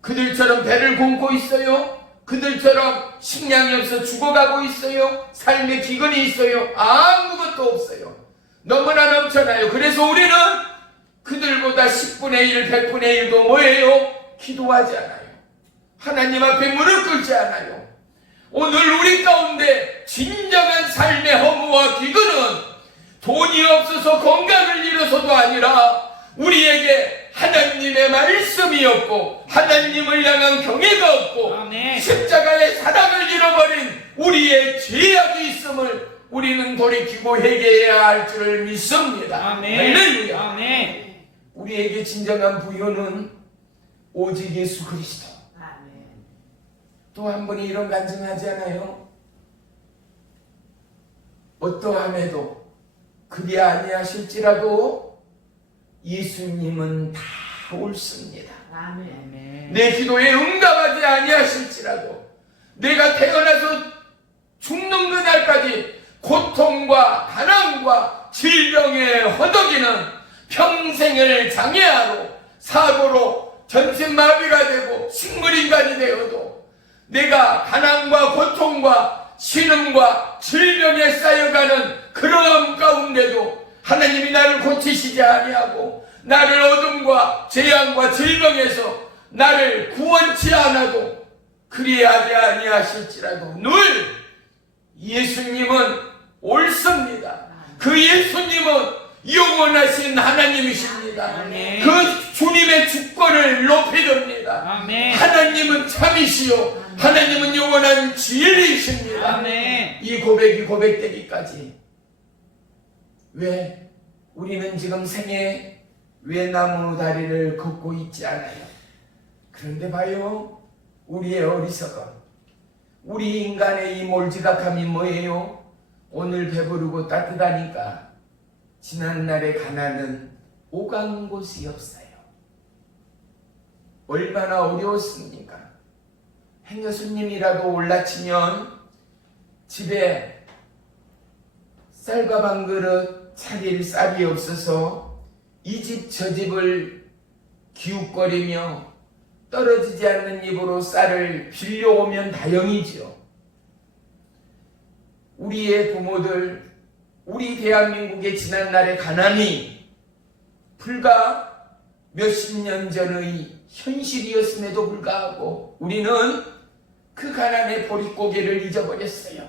그들처럼 배를 곪고 있어요? 그들처럼 식량이 없어 죽어가고 있어요? 삶의 기근이 있어요? 아무것도 없어요. 너무나 넘쳐나요. 그래서 우리는 그들보다 10분의 1, 100분의 1도 뭐예요? 기도하지 않아요. 하나님 앞에 무릎 꿇지 않아요. 오늘 우리 가운데 진정한 삶의 허무와 기근은 돈이 없어서 건강을 잃어서도 아니라 우리에게 하나님의 말씀이 없고 하나님을 향한 경외가 없고 아멘. 십자가의 사랑을 잃어버린 우리의 죄악이 있음을 우리는 돌이키고 회개해야 할 줄을 믿습니다. 아멘. 할렐루야. 아멘. 우리에게 진정한 부유는 오직 예수 그리스도. 아멘. 또 한 분이 이런 간증하지 않아요? 어떠함에도 그리 아니하실지라도 예수님은 다 옳습니다. 아멘. 내 기도에 응답하지 아니하실지라도 내가 태어나서 죽는 그날까지 고통과 가난과 질병에 허덕이는 평생을 장애하고 사고로 전신마비가 되고 식물인간이 되어도 내가 가난과 고통과 신음과 질병에 쌓여가는 그러함 가운데도 하나님이 나를 고치시지 아니하고 나를 어둠과 재앙과 질병에서 나를 구원치 않아도 그리하지 아니하실지라도 늘 예수님은 옳습니다. 그 예수님은 영원하신 하나님이십니다. 아멘. 그 주님의 주권을 높이듭니다. 아멘. 하나님은 참이시요 하나님은 영원한 진리이십니다. 아멘. 이 고백이 고백되기까지 왜 우리는 지금 생에 왜 나무 다리를 걷고 있지 않아요? 그런데 봐요, 우리의 어리석음, 우리 인간의 이 몰지각함이 뭐예요? 오늘 배부르고 따뜻하니까 지난날의 가난은 오간 곳이 없어요. 얼마나 어려웠습니까? 행여수님이라도 올라치면 집에 쌀과 반 그릇 차릴 쌀이 없어서 이 집 저 집을 기웃거리며 떨어지지 않는 입으로 쌀을 빌려오면 다행이지요. 우리의 부모들, 우리 대한민국의 지난날의 가난이 불과 몇십 년 전의 현실이었음에도 불구하고 우리는 그 가난의 보릿고개를 잊어버렸어요.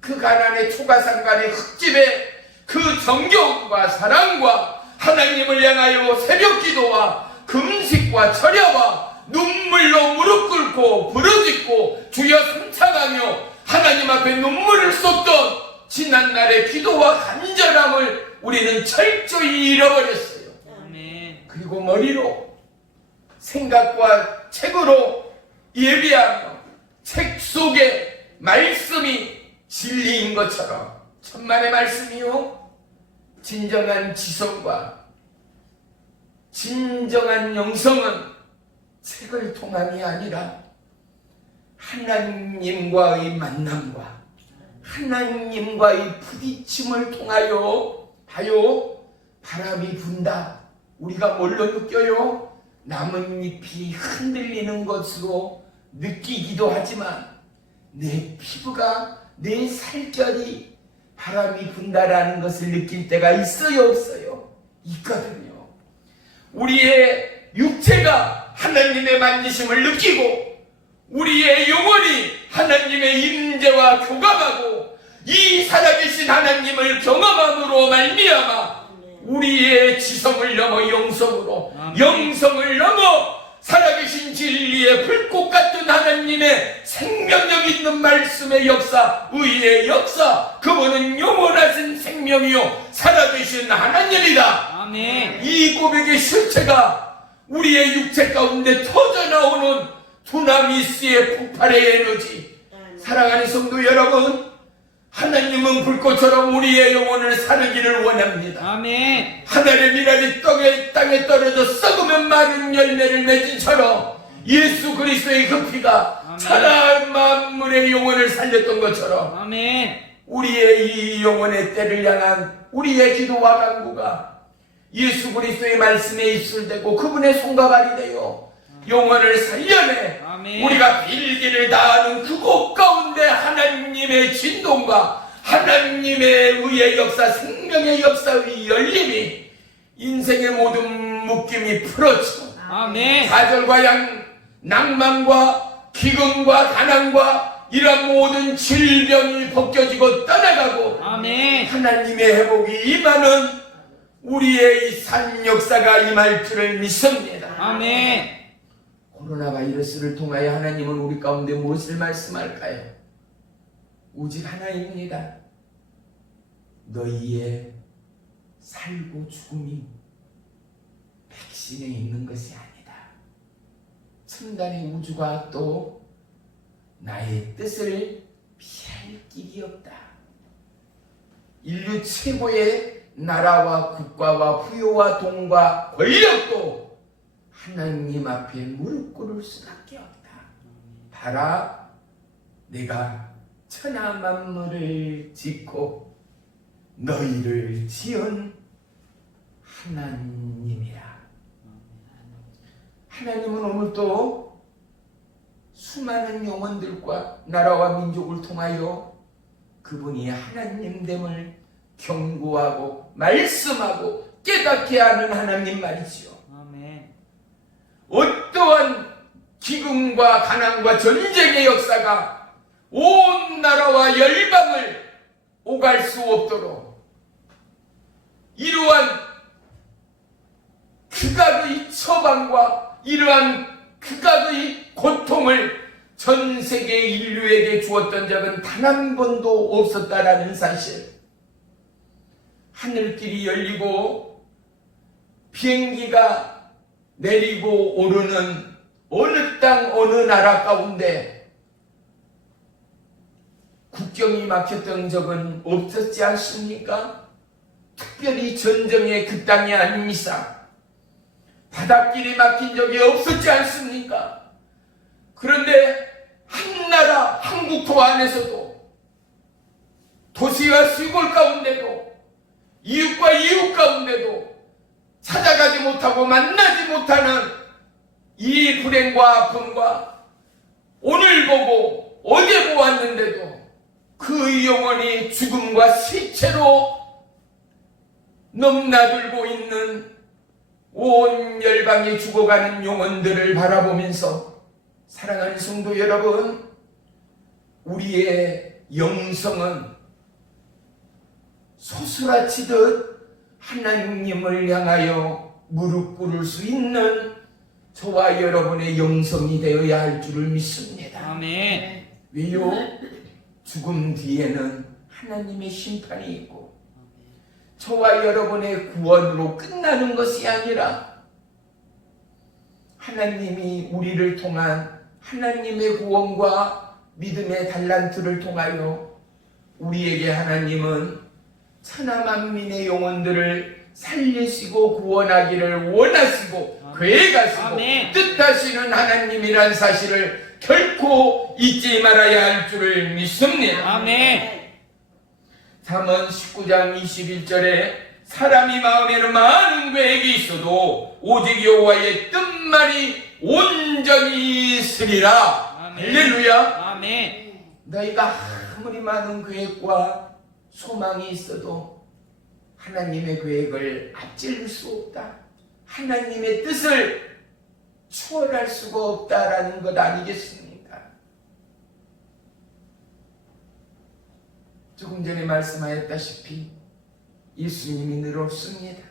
그 가난의 초가상간의 흙집에 그 정경과 사랑과 하나님을 향하여 새벽기도와 금식과 철야와 눈물로 무릎 꿇고 부르짖고 주여 숨창하며 하나님 앞에 눈물을 쏟던 지난날의 기도와 간절함을 우리는 철저히 잃어버렸어요. 아멘. 그리고 머리로 생각과 책으로 예비하며 책 속에 말씀이 진리인 것처럼 천만의 말씀이요, 진정한 지성과 진정한 영성은 책을 통함이 아니라 하나님과의 만남과 하나님과의 부딪힘을 통하여 봐요. 바람이 분다. 우리가 뭘로 느껴요? 나뭇잎이 흔들리는 것으로 느끼기도 하지만 내 피부가, 내 살결이 바람이 분다라는 것을 느낄 때가 있어요, 없어요? 있거든요. 우리의 육체가 하나님의 만지심을 느끼고 우리의 영혼이 하나님의 임재와 교감하고 이 살아계신 하나님을 경험함으로 말미암아 우리의 지성을 넘어 영성으로, 영성을 넘어 살아계신 진리의 불꽃 같은 하나님의 생명력 있는 말씀의 역사, 의의 역사, 그분은 영원하신 생명이요 살아계신 하나님이다. 아멘. 이 고백의 실체가 우리의 육체 가운데 터져나오는 두나미스의 폭발의 에너지. 사랑하는 성도 여러분, 하나님은 불꽃처럼 우리의 영혼을 사르기를 원합니다. 아멘. 하늘의 미랄이 땅에 떨어져 썩으면 마른 열매를 맺은처럼 예수 그리스도의 그 피가 천하 만물의 영혼을 살렸던 것처럼 아멘. 우리의 이 영혼의 때를 향한 우리의 기도와 간구가 예수 그리스도의 말씀에 입술되고 그분의 손과 발이 되어 영혼을 살려내 아멘. 우리가 빌기를 다하는 그곳 가운데 하나님의 진동과 하나님의 의의 역사, 생명의 역사의 열림이 인생의 모든 묶임이 풀어지고 아멘. 좌절과 낭만과 기근과 가난과 이런 모든 질병이 벗겨지고 떠나가고 아멘. 하나님의 회복이 임하는 우리의 이 산 역사가 임할 줄을 믿습니다. 아멘. 코로나 바이러스를 통하여 하나님은 우리 가운데 무엇을 말씀할까요? 오직 하나입니다. 너희의 살고 죽음이 백신에 있는 것이 아니다. 첨단의 우주가 또 나의 뜻을 피할 길이 없다. 인류 최고의 나라와 국가와 부여와 돈과 권력도 하나님 앞에 무릎 꿇을 수밖에 없다. 봐라, 내가 천하 만물을 짓고 너희를 지은 하나님이라. 하나님은 오늘도 수많은 영혼들과 나라와 민족을 통하여 그분이 하나님됨을 경고하고 말씀하고 깨닫게 하는 하나님 말이지요. 아멘. 어떠한 기근과 가난과 전쟁의 역사가 온 나라와 열방을 오갈 수 없도록 이러한 극악의 처방과 이러한 극악의 고통을 전 세계 인류에게 주었던 적은 단 한 번도 없었다라는 사실. 하늘길이 열리고 비행기가 내리고 오르는 어느 땅 어느 나라 가운데 국경이 막혔던 적은 없었지 않습니까? 특별히 전쟁의 그 땅이 아닌 이상 바닷길이 막힌 적이 없었지 않습니까? 그런데 한 나라 한국토 안에서도 도시와 시골 가운데도 이웃과 이웃 가운데도 찾아가지 못하고 만나지 못하는 이 불행과 아픔과 오늘 보고 어제 보았는데도 그 영혼이 죽음과 시체로 넘나들고 있는 온 열방이 죽어가는 영혼들을 바라보면서 사랑하는 성도 여러분, 우리의 영성은 소스라치듯 하나님을 향하여 무릎 꿇을 수 있는 저와 여러분의 영성이 되어야 할 줄을 믿습니다. 아멘. 왜요? 죽음 뒤에는 하나님의 심판이 있고 저와 여러분의 구원으로 끝나는 것이 아니라 하나님이 우리를 통한 하나님의 구원과 믿음의 달란트를 통하여 우리에게 하나님은 천하만민의 영혼들을 살리시고 구원하기를 원하시고 계획하시고 아멘. 뜻하시는 하나님이란 사실을 결코 잊지 말아야 할 줄을 믿습니다. 아멘. 잠언 19장 21절에 사람이 마음에는 많은 계획이 있어도 오직 여호와의 뜻만이 온전히 있으리라. 아멘. 할렐루야. 아멘. 너희가 아무리 많은 계획과 소망이 있어도 하나님의 계획을 앞질릴 수 없다. 하나님의 뜻을 추월할 수가 없다라는 것 아니겠습니까? 조금 전에 말씀하였다시피 예수님이 늘 옳습니다.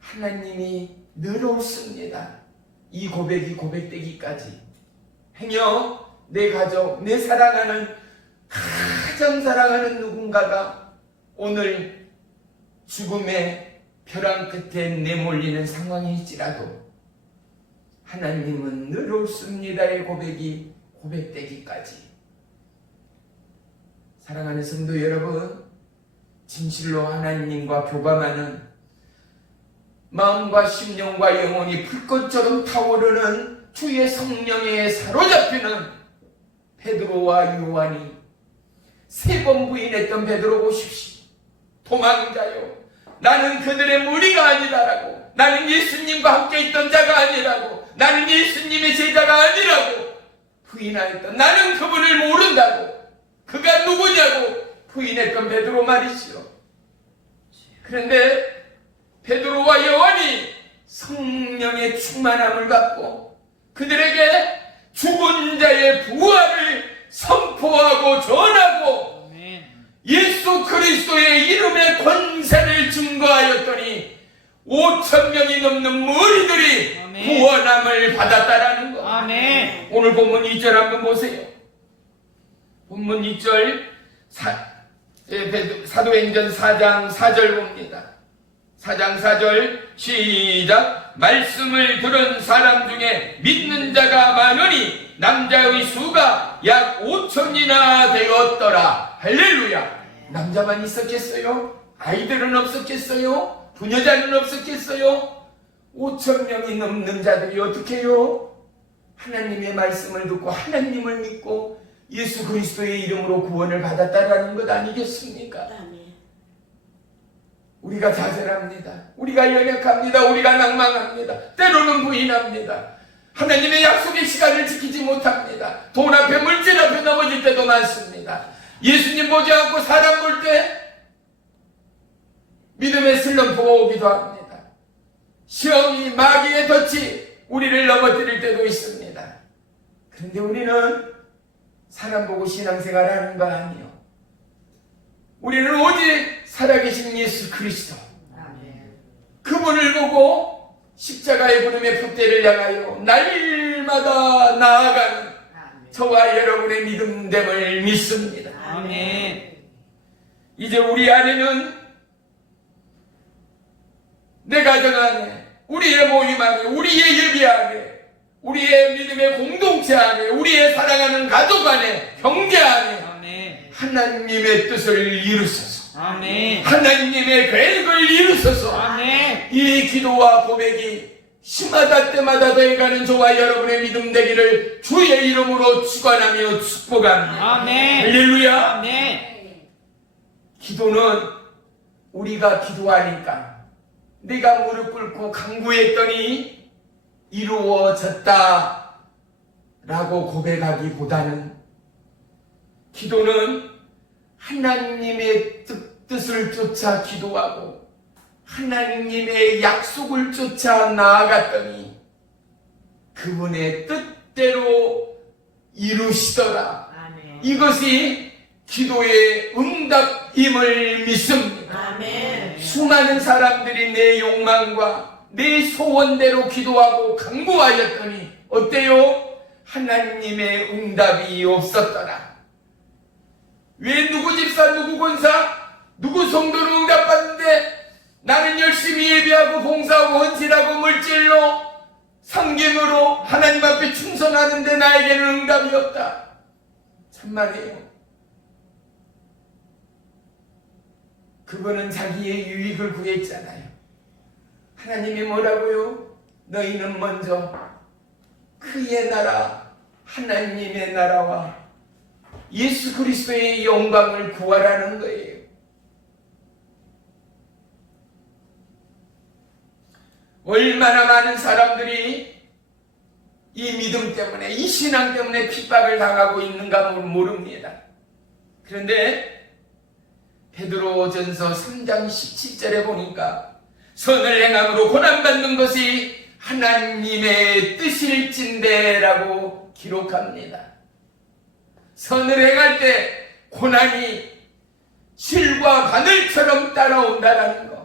하나님이 늘 옳습니다. 이 고백이 고백되기까지 행여 내 가족, 내 사랑하는 가장 사랑하는 누군가가 오늘 죽음의 벼랑 끝에 내몰리는 상황일지라도 하나님은 늘 옳습니다의 고백이 고백되기까지 사랑하는 성도 여러분, 진실로 하나님과 교감하는 마음과 심령과 영혼이 불꽃처럼 타오르는 주의 성령에 사로잡히는 베드로와 요한이 3번 부인했던 베드로 보십시오. 도망자요, 나는 그들의 무리가 아니다라고, 나는 예수님과 함께 있던 자가 아니라고, 나는 예수님의 제자가 아니라고 부인하였던, 나는 그분을 모른다고, 그가 누구냐고 부인했던 베드로 말이시오. 그런데 베드로와 요한이 성령의 충만함을 갖고 그들에게 죽은 자의 부활을 선포하고 전하고 예수 그리스도의 이름의 권세를 증거하였더니 5,000명이 넘는 무리들이 구원함을 받았다라는 것. 아멘. 오늘 본문 2절 한번 보세요. 본문 2절 사도행전 4장 4절 봅니다. 4장 4절 시작. 말씀을 들은 사람 중에 믿는 자가 많으니 남자의 수가 약 5,000이나 되었더라. 할렐루야. 남자만 있었겠어요? 아이들은 없었겠어요? 부녀자는 없었겠어요? 5,000명이 넘는 자들이 어떻게 해요? 하나님의 말씀을 듣고 하나님을 믿고 예수 그리스도의 이름으로 구원을 받았다라는 것 아니겠습니까? 아멘. 우리가 좌절합니다. 우리가 연약합니다. 우리가 낭망합니다. 때로는 부인합니다. 하나님의 약속의 시간을 지키지 못합니다. 돈 앞에 물질 앞에 넘어질 때도 많습니다. 예수님 보지 않고 사람 볼 때 믿음의 슬럼프가 오기도 합니다. 시험이 마귀의 덫이 우리를 넘어뜨릴 때도 있습니다. 그런데 우리는 사람 보고 신앙생활하는 거 아니에요. 우리는 오직 살아계신 예수 그리스도 그분을 보고 십자가의 구름의 풋대를 향하여 날마다 나아가는 저와 여러분의 믿음됨을 믿습니다. 아멘. 이제 우리 안에는 내 가정 안에, 우리의 모임 안에, 우리의 예배 안에, 우리의 믿음의 공동체 안에, 우리의 사랑하는 가족 안에, 형제 안에 아멘. 하나님의 뜻을 이루소서. 아멘. 하나님의 계획을 이루소서. 아멘. 이 기도와 고백이 심하다 때마다 더해가는 저와 여러분의 믿음 되기를 주의 이름으로 축원하며 축복합니다. 아멘. 할렐루야. 아멘. 기도는 우리가 기도하니까 내가 무릎 꿇고 간구했더니 이루어졌다 라고 고백하기보다는 기도는 하나님의 뜻을 쫓아 기도하고 하나님의 약속을 쫓아 나아갔더니 그분의 뜻대로 이루시더라. 아멘. 이것이 기도의 응답임을 믿습니다. 아멘. 수많은 사람들이 내 욕망과 내 소원대로 기도하고 간구하였더니 어때요? 하나님의 응답이 없었더라. 왜 누구 집사, 누구 권사, 누구 성도는 응답받는데 나는 열심히 예배하고 봉사하고 헌신하고 물질로 섬김으로 하나님 앞에 충성하는데 나에게는 응답이 없다. 참말이에요. 그분은 자기의 유익을 구했잖아요. 하나님이 뭐라고요? 너희는 먼저 그의 나라, 하나님의 나라와 예수 그리스도의 영광을 구하라는 거예요. 얼마나 많은 사람들이 이 믿음 때문에, 이 신앙 때문에 핍박을 당하고 있는가 모릅니다. 그런데 베드로전서 3장 17절에 보니까 선을 행함으로 고난받는 것이 하나님의 뜻일진대라고 기록합니다. 선을 행할 때 고난이 실과 바늘처럼 따라온다는 것.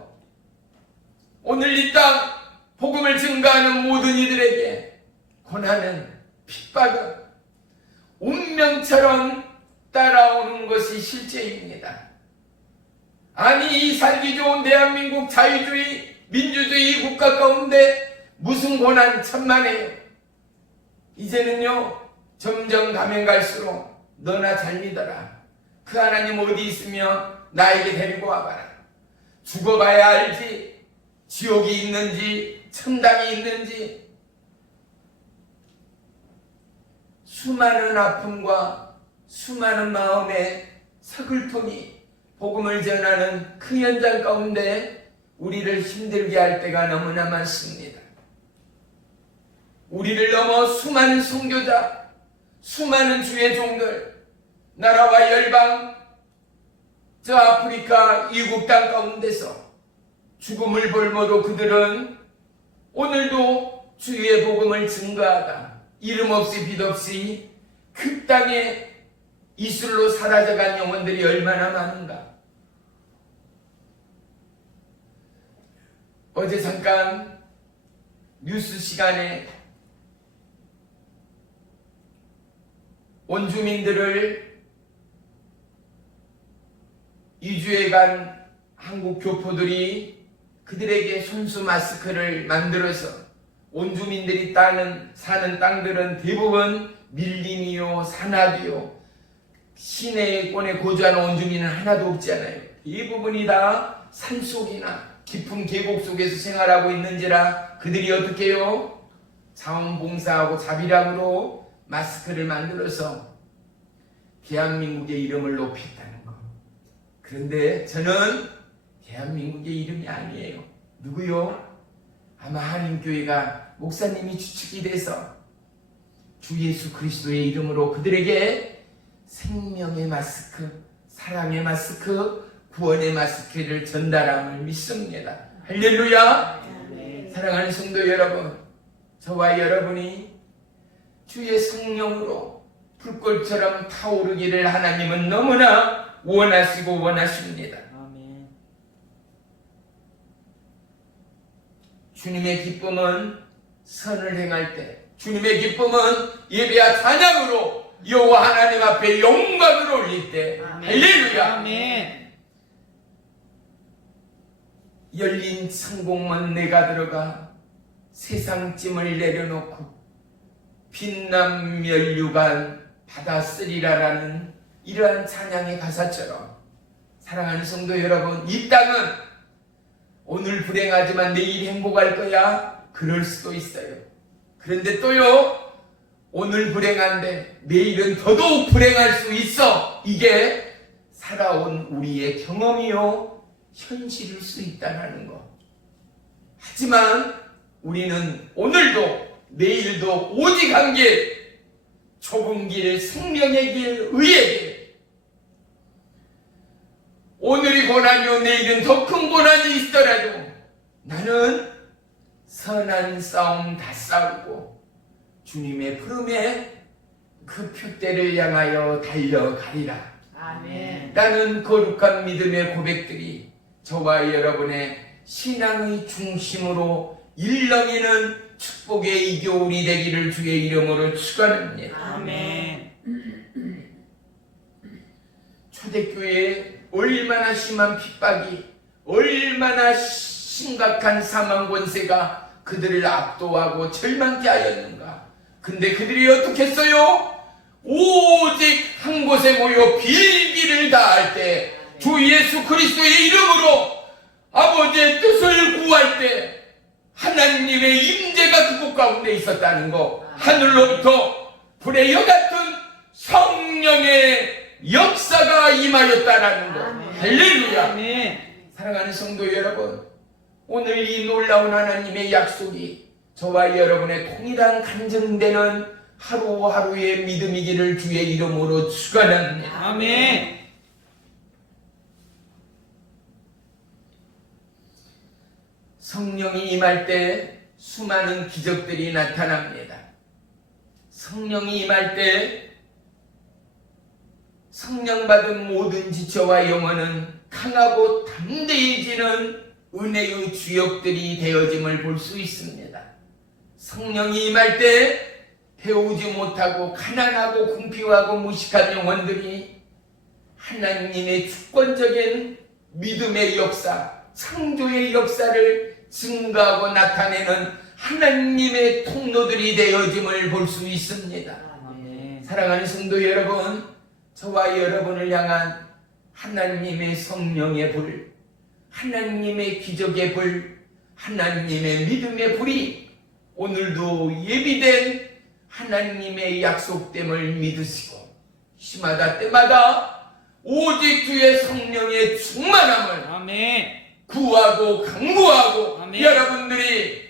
오늘 이 땅 복음을 증거하는 모든 이들에게 고난은, 핍박은 운명처럼 따라오는 것이 실제입니다. 아니, 이 살기 좋은 대한민국 자유주의, 민주주의 국가 가운데 무슨 고난 천만에요. 이제는요, 점점 가면 갈수록 너나 잘 믿어라. 그 하나님 어디 있으면 나에게 데리고 와봐라. 죽어봐야 알지. 지옥이 있는지 천당이 있는지. 수많은 아픔과 수많은 마음의 서글픔이 복음을 전하는 그 현장 가운데 우리를 힘들게 할 때가 너무나 많습니다. 우리를 넘어 수많은 선교자, 수많은 주의 종들, 나라와 열방, 저 아프리카 이국 땅 가운데서 죽음을 볼모로 그들은 오늘도 주의 복음을 증거하다 이름 없이 빛 없이 그 땅에 이슬로 사라져간 영혼들이 얼마나 많은가. 어제 잠깐 뉴스 시간에 원주민들을 이주해 간 한국 교포들이 그들에게 손수 마스크를 만들어서 원주민들이 사는 땅들은 대부분 밀림이요 산악이요 시내권에 거주하는 원주민은 하나도 없잖아요. 대부분이 다 산속이나 깊은 계곡 속에서 생활하고 있는지라 그들이 어떻게 해요? 자원봉사하고 자비랑으로 마스크를 만들어서 대한민국의 이름을 높였다는 거. 그런데 저는 대한민국의 이름이 아니에요. 누구요? 아마 한인교회가 목사님이 주축이 돼서 주 예수 그리스도의 이름으로 그들에게 생명의 마스크, 사랑의 마스크, 구원의 마스크를 전달함을 믿습니다. 할렐루야! 사랑하는 성도 여러분, 저와 여러분이 주의 성령으로 불꽃처럼 타오르기를 하나님은 너무나 원하시고 원하십니다. 아멘. 주님의 기쁨은 선을 행할 때, 주님의 기쁨은 예배와 찬양으로 여호와 하나님 앞에 영광을 올릴 때, 할렐루야! 아멘. 열린 창공문 내가 들어가 세상찜을 내려놓고 빛남 면류관 받았으리라라는 이러한 찬양의 가사처럼 사랑하는 성도 여러분, 이 땅은 오늘 불행하지만 내일 행복할 거야? 그럴 수도 있어요. 그런데 또요, 오늘 불행한데 내일은 더더욱 불행할 수 있어. 이게 살아온 우리의 경험이요 현실일 수 있다는 거. 하지만 우리는 오늘도 내일도 오직 한 길, 좁은 길, 생명의 길, 의의 길. 오늘이 고난이요 내일은 더 큰 고난이 있더라도 나는 선한 싸움 다 싸우고 주님의 부름에 그 표대를 향하여 달려가리라. 아멘. 라는 거룩한 믿음의 고백들이 저와 여러분의 신앙의 중심으로 일렁이는 축복의 이교훈이 되기를 주의 이름으로 축원합니다. 아멘. 초대교회에 얼마나 심한 핍박이, 얼마나 심각한 사망 권세가 그들을 압도하고 절망케 하였는가. 근데 그들이 어떻게 했어요? 오직 한 곳에 모여 빌기를 다할 때, 주 예수 그리스도의 이름으로 아버지의 뜻을 구할 때 하나님의 임재가 그곳 가운데 있었다는 거. 하늘로부터 불의 여 같은 성령의 역사가 임하였다라는 거. 할렐루야. 아멘. 사랑하는 성도 여러분, 오늘 이 놀라운 하나님의 약속이 저와 여러분의 통일한 간증되는 하루하루의 믿음이기를 주의 이름으로 축원합니다. 아멘. 성령이 임할 때 수많은 기적들이 나타납니다. 성령이 임할 때 성령 받은 모든 지체와 영혼은 강하고 담대해지는 은혜의 주역들이 되어짐을 볼 수 있습니다. 성령이 임할 때 배우지 못하고 가난하고 궁핍하고 무식한 영혼들이 하나님의 주권적인 믿음의 역사, 창조의 역사를 증거하고 나타내는 하나님의 통로들이 되어짐을 볼 수 있습니다. 아멘. 사랑하는 성도 여러분, 저와 여러분을 향한 하나님의 성령의 불, 하나님의 기적의 불, 하나님의 믿음의 불이 오늘도 예비된 하나님의 약속됨을 믿으시고 시마다 때마다 오직 주의 성령의 충만함을 아멘. 구하고 강구하고 아멘. 여러분들이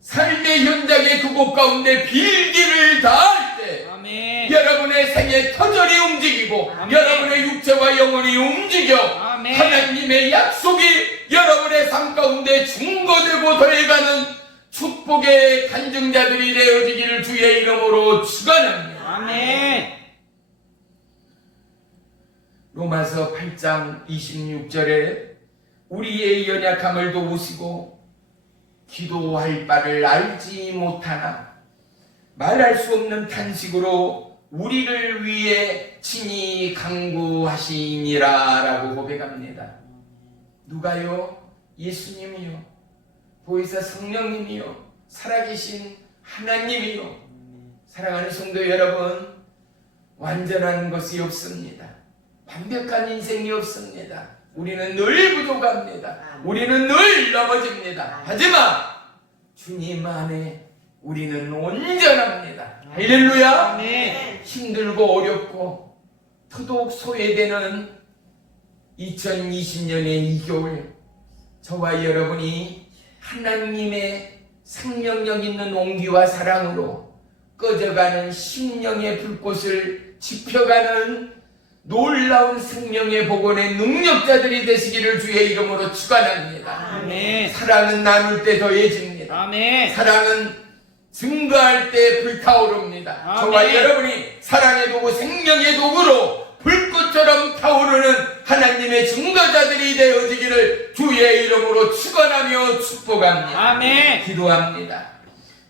삶의 현장의 그곳 가운데 빌기를 다할 때 때 아멘. 여러분의 생에 터전이 움직이고 아멘. 여러분의 육체와 영혼이 움직여 아멘. 하나님의 약속이 여러분의 삶 가운데 증거되고 더해가는 축복의 간증자들이 되어지기를 주의 이름으로 축원합니다. 아멘. 로마서 8장 26절에 우리의 연약함을 도우시고 기도할 바를 알지 못하나 말할 수 없는 탄식으로 우리를 위해 친히 간구하시니라 라고 고백합니다. 누가요? 예수님이요. 보혜사 성령님이요. 살아계신 하나님이요. 사랑하는 성도 여러분, 완전한 것이 없습니다. 완벽한 인생이 없습니다. 우리는 늘 부족합니다. 우리는 늘 넘어집니다. 하지만 주님 안에 우리는 온전합니다. 할렐루야. 아멘. 힘들고 어렵고 더더욱 소외되는 2020년의 이 겨울, 저와 여러분이 하나님의 생명력 있는 온기와 사랑으로 꺼져가는 심령의 불꽃을 지펴가는 놀라운 생명의 복원의 능력자들이 되시기를 주의 이름으로 축원합니다. 아멘. 사랑은 나눌 때 더해집니다. 아멘. 사랑은 증거할 때 불타오릅니다. 아멘. 저와 여러분이 사랑의 도구, 생명의 도구로 불꽃처럼 타오르는 하나님의 증거자들이 되어지기를 주의 이름으로 축원하며 축복합니다. 아멘. 기도합니다.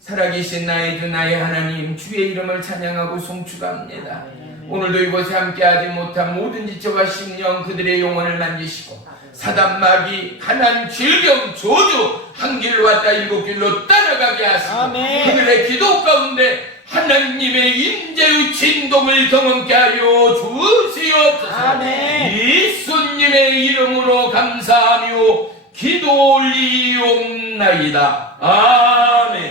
살아계신 나의 주 나의 하나님, 주의 이름을 찬양하고 송축합니다. 오늘도 이곳에 함께하지 못한 모든 지체와 심령 그들의 영혼을 만지시고 사단 마귀 가난 질병 저주 한 길로 왔다 일곱 길로 따라가게 하시고 아멘. 그들의 기도 가운데 하나님의 인재의 진동을 경험케 하여 주시옵소서. 아멘. 예수님의 이름으로 감사하며 기도 올리옵나이다. 아멘.